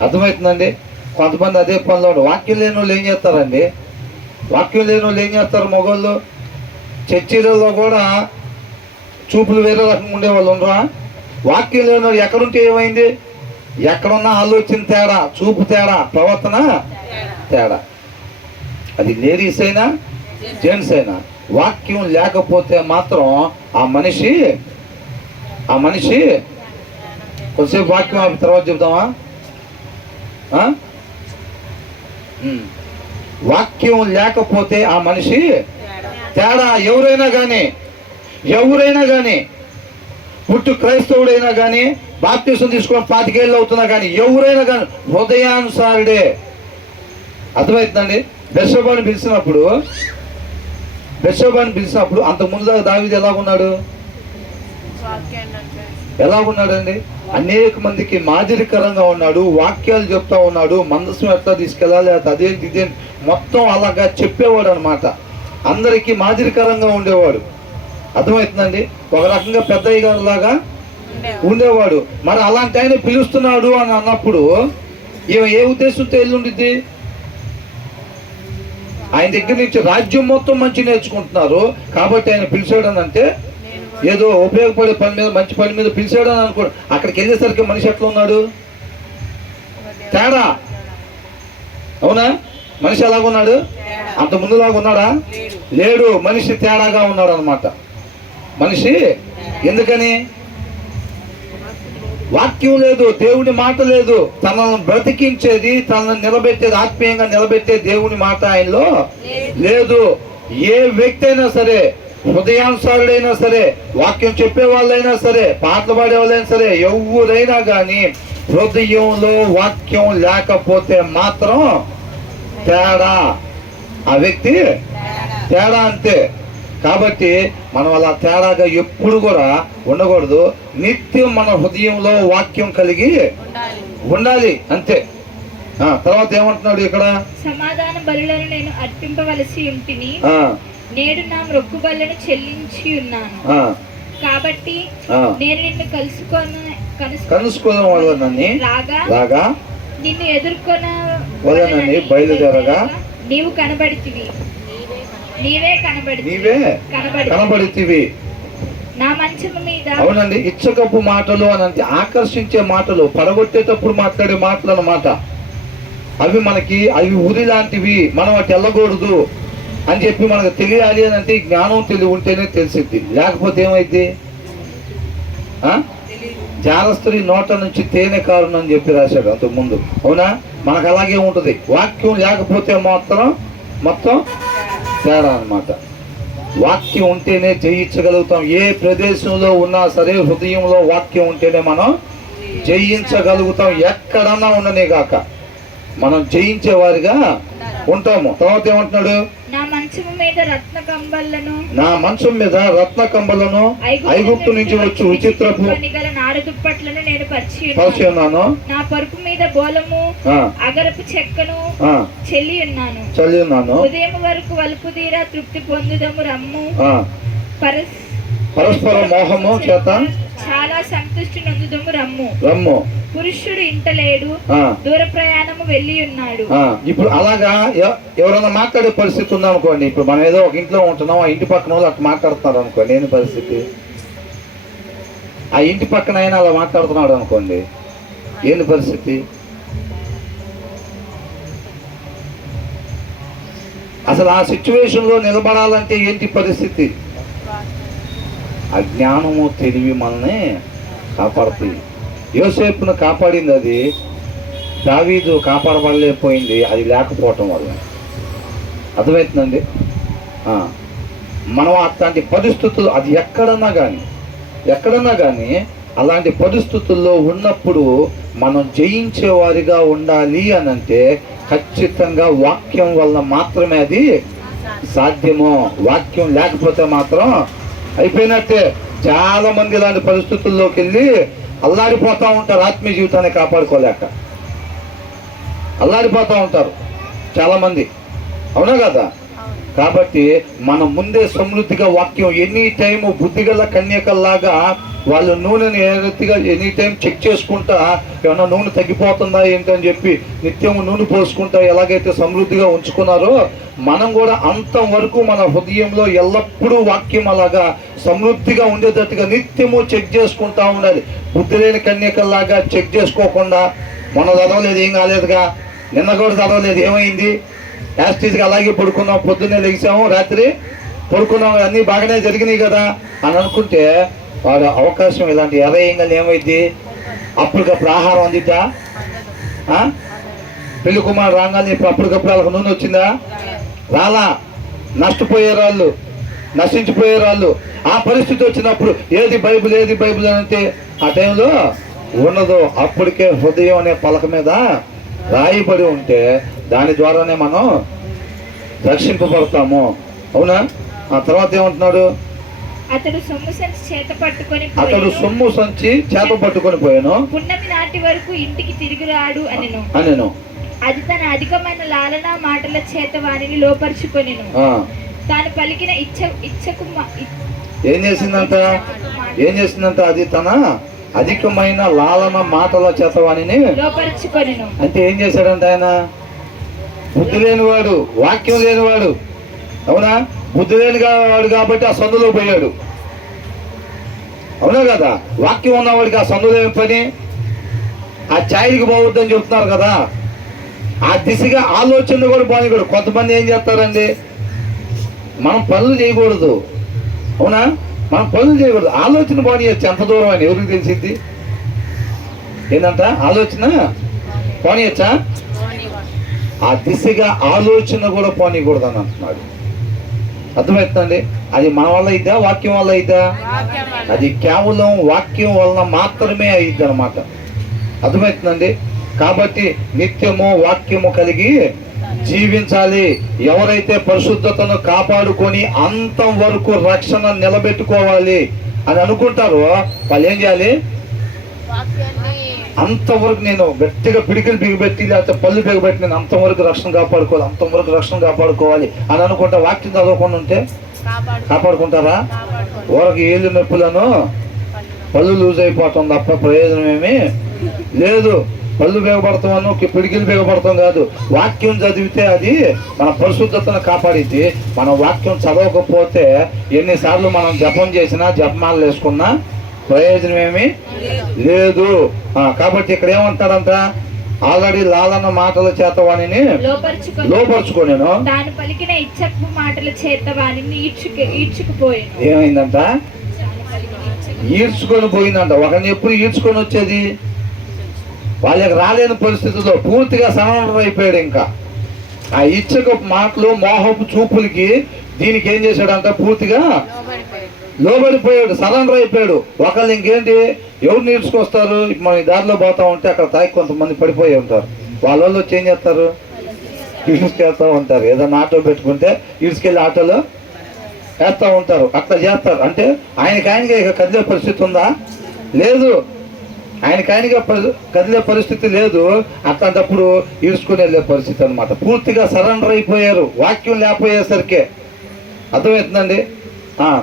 అర్థమవుతుందండి? కొంతమంది అదే పనిలో వాక్యం లేని వాళ్ళు ఏం చేస్తారండి? వాక్యం లేని వాళ్ళు ఏం చేస్తారు? మగవాళ్ళు చర్చిలలో కూడా చూపులు వేరే రకంగా ఉండేవాళ్ళు ఉండరా? వాక్యం లేని వాళ్ళు ఎక్కడుంటే ఏమైంది? ఎక్కడున్నా ఆలోచన తేడా, చూపు తేడా, ప్రవర్తన తేడా. అది లేడీస్ అయినా జెంట్స్ అయినా. వాక్యం లేకపోతే మాత్రం ఆ మనిషి కొంచెంసేపు వాక్యం ఆపి తర్వాత చెబుతామా? వాక్యం లేకపోతే ఆ మనిషి తేడా. ఎవరైనా కానీ పుట్టు క్రైస్తవుడైనా కానీ, బాప్తిసం తీసుకొని 25 ఏళ్ళు అవుతున్నా కానీ, ఎవరైనా కానీ హృదయానుసారుడే. అర్థమవుతుందండి? బెత్షెబాను పిలిచినప్పుడు అంత ముందు దావీదు ఎలాగున్నాడండి? అనేక మందికి మాదిరికరంగా ఉన్నాడు, వాక్యాలు చెప్తా ఉన్నాడు, మందసం ఎట్లా తీసుకెళ్ళాలి, అదేంటి ఇదేంటి మొత్తం అలాగా చెప్పేవాడు అనమాట. అందరికీ మాదిరికరంగా ఉండేవాడు. అర్థమవుతుందండి? ఒక రకంగా పెద్దయ్య గారు లాగా ఉండేవాడు. మరి అలాంటి ఆయన పిలుస్తున్నాడు అని అన్నప్పుడు ఈమె ఏ ఉద్దేశంతో వెళ్ళుండిద్ది? ఆయన దగ్గర నుంచి రాజ్యం మొత్తం మంచి నేర్చుకుంటున్నారు కాబట్టి ఆయన పిలిచాడని అంటే ఏదో ఉపయోగపడే పని మీద, మంచి పని మీద పిలిచాడని అనుకో. అక్కడికి వెళ్ళేసరికి మనిషి ఎట్లా ఉన్నాడు? తేడా. అవునా? మనిషి ఎలాగున్నాడు? అంత ముందులాగా ఉన్నాడా? లేడు. మనిషి తేడాగా ఉన్నాడు అనమాట. మనిషి ఎందుకని? వాక్యం లేదు, దేవుని మాట లేదు, తనను బ్రతికించేది, తనను నిలబెట్టేది, ఆత్మీయంగా నిలబెట్టే దేవుని మాట ఆయనలో లేదు. ఏ వ్యక్తి అయినా సరే, హృదయానుసారుడైనా సరే, వాక్యం చెప్పే వాళ్ళైనా సరే, పాటలు పాడే వాళ్ళైనా సరే, ఎవరైనా కానీ హృదయంలో వాక్యం లేకపోతే మాత్రం తేడా. ఆ వ్యక్తి తేడా అంతే. కాబట్టి మనం అలా తేడాగా ఎప్పుడు కూడా ఉండకూడదు. నిత్యం మన హృదయంలో వాక్యం కలిగి ఉండాలి, అంతే. తర్వాత ఏమంటున్నాడు ఇక్కడ? సమాధాన బలులను నేను అర్పింపవలసి ఉంటిని, నేడు నా మొక్కు బలులను చెల్లించి ఉన్నాను, కాబట్టి నేను నిన్ను కలుసుకోవాలని రాగా నిన్ను ఎదుర్కొనని బయలుదేరగా నీవు కనబడితివి. నీవే కనబడితివి నా మంచము మీద. అవునండి, ఇచ్చకప్పు మాటలు అని అంటే ఆకర్షించే మాటలు, పడగొట్టేటప్పుడు మాట్లాడే మాటలు అన్నమాట. అవి ఉరి లాంటివి, మనం అటు వెళ్ళకూడదు అని చెప్పి మనకు తెలియాలి అని అంటే జ్ఞానం తెలివి ఉంటేనే తెలిసిద్ది. లేకపోతే ఏమైంది? జారస్త్రీ నోట నుంచి తేనె కారును అని చెప్పి రాశాడు అంతకుముందు. అవునా? మనకు అలాగే ఉంటుంది. వాక్యం లేకపోతే మొత్తం తేడా అనమాట. వాక్యం ఉంటేనే జయించగలుగుతాం. ఏ ప్రదేశంలో ఉన్నా సరే హృదయంలో వాక్యం ఉంటేనే మనం జయించగలుగుతాం. ఎక్కడన్నా ఉండనే గాక మనం జయించేవారిగా ఉంటాము. తర్వాత ఏమంటున్నాడు? నా మంచము మీద రత్న కంబళ్ళను, నా మంచం మీద రత్న కంబలను ఐగుప్తు నుంచి వచ్చి విచిత్రపు పనిగల నార దుప్పట్లను నేను పరిచి పరిచి ఉన్నాను. నా పరుపు మీద బోలము ఆ, అగరపు చెక్కను ఆ, చెల్లి ఉన్నాను. చల్లి ఉన్నాను. ఉదయం వరకు వలుపు తీరా తృప్తి పొందుదము రమ్ము. ఆ, పరస్పర మోహము చేత చాలా సంతృష్టి నొందుదము రమ్ము. రమ్ము. పురుషుడు ఇంట లేడు, ఆ, దూర ప్రయాణము వెళ్ళి ఉన్నాడు. ఆ, ఇప్పుడు అలాగా ఎవరైనా మాట్లాడే పరిస్థితి ఉందనుకోండి. ఇప్పుడు మనం ఏదో ఒక ఇంట్లో ఉంటున్నాం, ఆ ఇంటి పక్కన వాళ్ళు అట్లా మాట్లాడుతున్నారు అనుకోండి, ఏంటి పరిస్థితి? ఆ ఇంటి పక్కన అయినా అలా మాట్లాడుతున్నాడు అనుకోండి, ఏంటి పరిస్థితి? అసలు ఆ సిచ్యువేషన్లో నిలబడాలంటే ఏంటి పరిస్థితి? అజ్ఞానము తెలివి మనల్ని కాపాడుతాయి. యోసేపును కాపాడింది అది, దావీదు కాపాడబడలేకపోయింది అది లేకపోవటం వల్ల. అర్థమవుతుందండి? మనం అట్లాంటి పరిస్థితులు, అది ఎక్కడన్నా కానీ అలాంటి పరిస్థితుల్లో ఉన్నప్పుడు మనం జయించేవారిగా ఉండాలి అని అంటే ఖచ్చితంగా వాక్యం వల్ల మాత్రమే అది సాధ్యము. వాక్యం లేకపోతే మాత్రం అయిపోయినట్టే. చాలా మంది ఇలాంటి పరిస్థితుల్లోకి వెళ్ళి అల్లాడిపోతూ ఉంటారు, ఆత్మీయ జీవితాన్ని కాపాడుకోలేక అల్లాడిపోతూ ఉంటారు చాలా మంది. అవునా కదా? కాబట్టి మనం ముందే సమృద్ధిగా వాక్యం ఎనీ టైము బుద్ధిగల కన్యకల్లాగా వాళ్ళు నూనెని ఎనీ టైం చెక్ చేసుకుంటా, ఏమన్నా నూనె తగ్గిపోతుందా ఏంటని చెప్పి నిత్యము నూనె పోసుకుంటా ఎలాగైతే సమృద్ధిగా ఉంచుకున్నారో మనం కూడా అంతవరకు మన హృదయంలో ఎల్లప్పుడూ వాక్యం అలాగా సమృద్ధిగా ఉండేటట్టుగా నిత్యము చెక్ చేసుకుంటా ఉండాలి. బుద్ధి లేని కన్యకల్లాగా చెక్ చేసుకోకుండా మొన్న చదవలేదు, ఏం కాలేదుగా, నిన్న కూడా చదవలేదు, ఏమైంది, యాస్టీజ్గా అలాగే పడుకున్నాం, పొద్దున్నే లెగిసాము, రాత్రి పడుకున్నాం, అన్నీ బాగానే జరిగినాయి కదా అని అనుకుంటే వాడు అవకాశం ఇలాంటి ఎర్రయ్యంగా ఏమైంది, అప్పటికప్పుడు ఆహారం అందిద్దా? పెళ్లి కుమారుడు రాగానే ఇప్పుడు అప్పటికప్పుడు వాళ్ళకి నూనె వచ్చిందా? రాలా. నశించిపోయే వాళ్ళు. ఆ పరిస్థితి వచ్చినప్పుడు ఏది బైబిల్ అంటే ఆ టైంలో ఉండదు. అప్పటికే హృదయం అనే పలక మీద రాయబడి ఉంటే దాని ద్వారానే మనం రక్షింపబడతాము. అవునా? ఆ తర్వాత ఏమంటున్నాడు? అతడు సొమ్ము సంచి చేత పట్టుకొని పోయాను. పున్నమి నాటి వరకు ఇంటికి తిరిగి రాడు అనెను. అది తన అధికమైన లాలన మాటల చేత వారిని లోపరుచుకొనెను. తాను పలికిన ఇచ్చకు ఏం చేసిందంట? అది తన అధికమైన లాలన మాటల చేత వారిని లోపరుచుకొనెను. అంటే ఏం చేశాడంట ఆయన? బుద్ధి లేనివాడు, వాక్యం లేనివాడు. అవునా? బుద్ధి లేని వాడు కాబట్టి ఆ సందులో పోయాడు. అవునా కదా? వాక్యం ఉన్నవాడికి ఆ సందులో ఏం పని? ఆ ఛాయకి పోవద్దని చెప్తున్నారు కదా, ఆ దిశగా ఆలోచన కూడా బాగుంది. కొంతమంది ఏం చేస్తారండి, మనం పనులు చేయకూడదు. అవునా? మనం పనులు చేయకూడదు, ఆలోచన పోనీయచ్చు. ఎంత దూరం అని ఎవరికి తెలిసింది? ఏంటంట? ఆలోచన పోనీయచ్చా? ఆ దిశగా ఆలోచన కూడా పోనీయకూడదు అని అంటున్నాడు. అర్థమవుతుందండి? అది మన వల్ల అయిద్దా, వాక్యం వల్ల అయిద్దా? అది కేవలం వాక్యం వలన మాత్రమే అయిద్ది అనమాట. అర్థమవుతుందండి? కాబట్టి నిత్యము వాక్యము కలిగి జీవించాలి. ఎవరైతే పరిశుద్ధతను కాపాడుకొని అంతం వరకు రక్షణ నిలబెట్టుకోవాలి అని అనుకుంటారో వాళ్ళు ఏం చేయాలి? అంతవరకు నేను గట్టిగా పిడికిలు బిగిపెట్టి లేకపోతే పళ్ళు బిగబెట్టి నేను అంతవరకు రక్షణ కాపాడుకోవాలి అని అనుకుంటా. వాక్యం చదవకుండా ఉంటే కాపాడుకుంటారా? ఊరికి ఏళ్ళు నొప్పులను పళ్ళు లూజ్ అయిపోతాం తప్ప ప్రయోజనం ఏమీ లేదు. పళ్ళు బిగపడతామను పిడికిలు బిగపడతాం కాదు. వాక్యం చదివితే అది మన పరిశుద్ధతను కాపాడిద్ది. మనం వాక్యం చదవకపోతే ఎన్నిసార్లు మనం జపం చేసినా జపమాలు వేసుకున్నా ప్రయోజనం ఏమీ లేదు. కాబట్టి ఇక్కడ ఏమంటాడంట? ఆల్రెడీ లాలన మాటల చేత వాణిని లోపరుచుకోనేను. ఏమైందంట? ఈడ్చుకొని పోయిందంట. ఒకరిని ఎప్పుడు ఈడ్చుకొని వచ్చేది? వాళ్ళకి రాలేని పరిస్థితుల్లో పూర్తిగా సరెండర్ అయిపోయాడు. ఇంకా ఆ ఇచ్చకపు మాటలు, మోహపు చూపులకి దీనికి ఏం చేశాడంట? పూర్తిగా లోబడిపోయాడు, సరెండర్ అయిపోయాడు. ఒకళ్ళు ఇంకేంటి ఎవరు ఈడ్చుకొస్తారు? మన ఈ దారిలో పోతా ఉంటే అక్కడ తాగి కొంతమంది పడిపోయి ఉంటారు. వాళ్ళ వచ్చి ఏం చేస్తారు? ఈడ్చుకెళ్తూ ఉంటారు. ఏదైనా ఆటో పెట్టుకుంటే ఈడ్చుకెళ్ళి ఆటోలో వేస్తూ ఉంటారు. అట్లా చేస్తారు. అంటే ఆయనగా ఇక కదిలే పరిస్థితి ఉందా? లేదు. ఆయనగా కదిలే పరిస్థితి లేదు. అట్లాంటప్పుడు ఈడ్చుకుని వెళ్ళే పరిస్థితి అనమాట. పూర్తిగా సరెండర్ అయిపోయారు వాక్యం లేకపోయేసరికి. అర్థమవుతుందండి?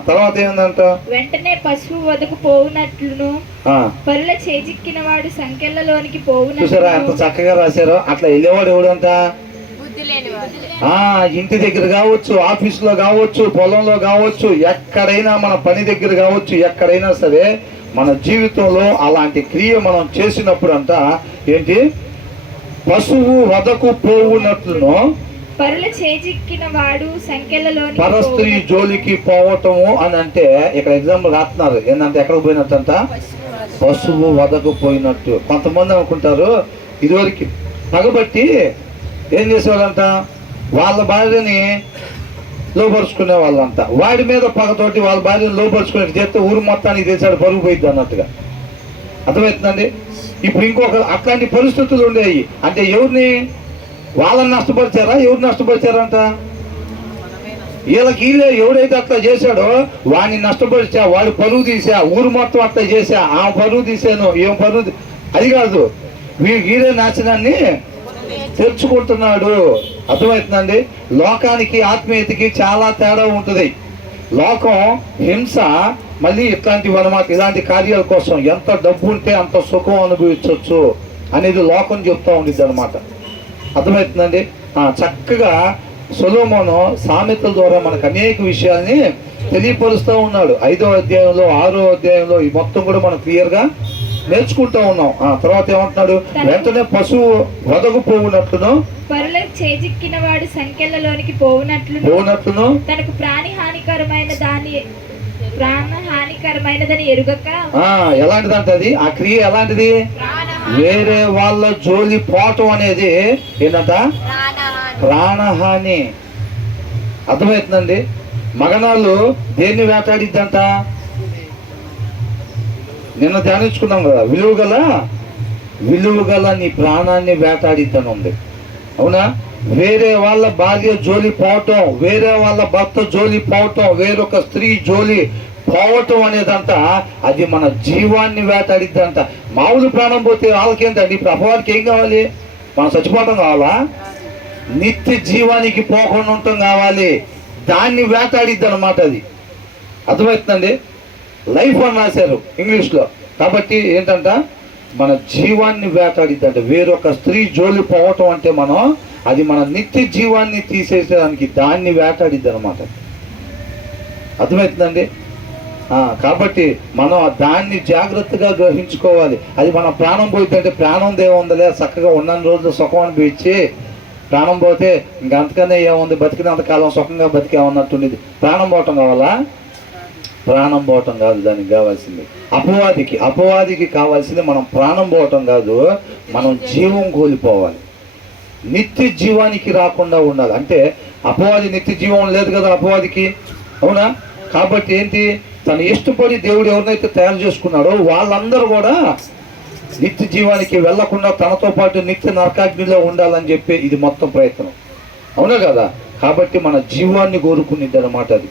తర్వాత ఏంటంట? వెంటనే పశువు వదకు పోవునట్లును పరుల చేజిక్కిన వాడు సంఖ్యలలోనికి పోవునట్లు. చూసారా ఎంత చక్కగా రాశారో? అట్లా వెళ్ళేవాడు ఎవడంట? ఇంటి దగ్గర కావచ్చు, ఆఫీసులో కావచ్చు, పొలంలో కావచ్చు, ఎక్కడైనా మన పని దగ్గర కావచ్చు, ఎక్కడైనా సరే మన జీవితంలో అలాంటి క్రియ మనం చేసినప్పుడు అంట ఏంటి? పశువు వదకు పోవునట్లును పరుల చేజిక్కిన వాడు సంఖ్యలలోనికి పరస్త్రీ జోలికి పోవటము అని అంటే ఇక్కడ ఎగ్జాంపుల్ రాస్తున్నారు. ఏంటంటే ఎక్కడికి పోయినట్టంట? పశువు వదకు పోయినట్టు. కొంతమంది అనుకుంటారు ఇదివరకు పగబట్టి ఏం చేసేవాళ్ళంట? వాళ్ళ భార్యని లోపరుచుకునే వాళ్ళంట. వాడి మీద పగతోటి వాళ్ళ భార్యను లోపరుచుకునే చేస్తే ఊరు మొత్తానికి చేశాడు, పరుగు పోయిద్ది అన్నట్టుగా. అర్థమవుతుందండి? ఇప్పుడు ఇంకొక అట్లాంటి పరిస్థితులు ఉండేవి. అంటే ఎవరిని? వాళ్ళని నష్టపరిచారా? ఎవరు నష్టపరిచారంట? వీళ్ళే ఎవడైతే అట్లా చేశాడో వాడిని నష్టపరిచా, వాడు పరువు తీసా, ఊరు మొత్తం అట్లా చేసా, ఆ పరువు తీసాను, ఏం పరువు అది కాదు, వీడే నాశనాన్ని తెచ్చుకుంటున్నాడు. అర్థమవుతుందండి? లోకానికి ఆత్మీయతకి చాలా తేడా ఉంటుంది. లోకం హింస, మళ్ళీ ఇట్లాంటివి అన్నమాట. ఇలాంటి కార్యాల కోసం ఎంత డబ్బు ఉంటే అంత సుఖం అనుభవించవచ్చు అనేది లోకం చెప్తా ఉండిద్ది అనమాట. అర్థమవుతుందండి? చక్కగా సొలొమోను సామెతల ద్వారా మనకు అనేక విషయాల్ని తెలియపరుస్తూ ఉన్నాడు. 5వ అధ్యాయంలో 6వ అధ్యాయంలో ఈ మొత్తం కూడా మనం క్లియర్గా నేర్చుకుంటూ ఉన్నాం. తర్వాత ఏమంటున్నాడు? వెంటనే పశువు వదకు పోవునట్లును పరుల చేజిక్కిన వాడు సంఖ్యలలోనికి పోవునట్లును తనకు ప్రాణహానికరమైనదని ఎరుగక. ఎలాంటిదంట అది? ఆ క్రియ ఎలాంటిది? వేరే వాళ్ళ జోలి పోవటం అనేది ఏంటంట? ప్రాణహాని. అర్థమవుతుందండి? మగనాళ్ళు దేన్ని వేటాడిద్దంట? నిన్న ధ్యానించుకున్నాం కదా, విలువ గల నీ ప్రాణాన్ని వేటాడిద్దని ఉంది. అవునా? వేరే వాళ్ళ భార్య జోలి పోవటం, వేరే వాళ్ళ భర్త జోలి పోవటం, వేరొక స్త్రీ జోలి పోవటం అనేదంట అది మన జీవాన్ని వేటాడిద్దంట. మామూలు ప్రాణం పోతే వాళ్ళకేంటండి? ఇప్పుడు అపవాదికి ఏం కావాలి? మనం చచ్చిపోవటం కావాలా? నిత్య జీవానికి పోకుండా ఉండటం కావాలి. దాన్ని వేటాడిద్ది అనమాట అది. అర్థమవుతుందండి? లైఫ్ అని రాశారు ఇంగ్లీష్లో. కాబట్టి ఏంటంట? మన జీవాన్ని వేటాడిద్దంట. వేరొక స్త్రీ జోలి పోవటం అంటే మనం అది మన నిత్య జీవాన్ని తీసేసేదానికి దాన్ని వేటాడిద్ది అనమాట. అర్థమవుతుందండి? కాబట్టి మనం దాన్ని జాగ్రత్తగా గ్రహించుకోవాలి. అది మన ప్రాణం పోయిందంటే ప్రాణం దేముందలే, చక్కగా ఉన్న రోజులు సుఖం అనిపించి ప్రాణం పోతే ఇంకంతకనే ఏముంది, బతికినంత కాలం సుఖంగా బతికేమన్నట్టుండేది. ప్రాణం పోవటం కావాలా? ప్రాణం పోవటం కాదు దానికి కావాల్సింది. అపవాదికి కావాల్సింది మనం ప్రాణం పోవటం కాదు, మనం జీవం కోల్పోవాలి. నిత్య జీవానికి రాకుండా ఉండాలి. అంటే అపవాది నిత్య జీవం లేదు కదా అపవాదికి. అవునా? కాబట్టి ఏంటి? తను ఇష్టపడి దేవుడు ఎవరినైతే తయారు చేసుకున్నాడో వాళ్ళందరూ కూడా నిత్య జీవానికి వెళ్లకుండా తనతో పాటు నిత్య నరకాగ్నిలో ఉండాలని చెప్పి ఇది మొత్తం ప్రయత్నం. అవునా కదా? కాబట్టి మన జీవాన్ని కోరుకునిద్ది అన్నమాట అది.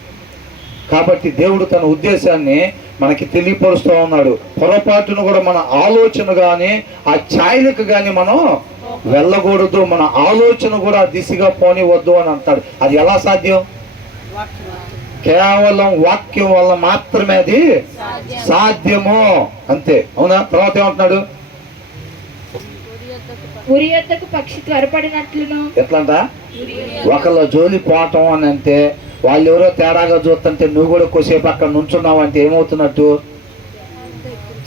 కాబట్టి దేవుడు తన ఉద్దేశాన్ని మనకి తెలియపరుస్తూ ఉన్నాడు. పొరపాటును కూడా మన ఆలోచన కానీ ఆ ఛాయలకు కానీ మనం వెళ్ళకూడదు. మన ఆలోచన కూడా దిశగా పోనివద్దు అని అంటాడు. అది ఎలా సాధ్యం? కేవలం వాక్యం వల్ల మాత్రమే అది సాధ్యము, అంతే. అవునా? తర్వాత ఏమంటున్నాడు? పక్షి త్వరపడినట్లును. ఎట్లంట? ఒకళ్ళ జోలి పోవటం అని అంటే వాళ్ళు ఎవరో తేడాగా చూస్తుంటే నువ్వు కూడా కొద్దిసేపు అక్కడ నుంచున్నావు అంటే ఏమవుతున్నట్టు?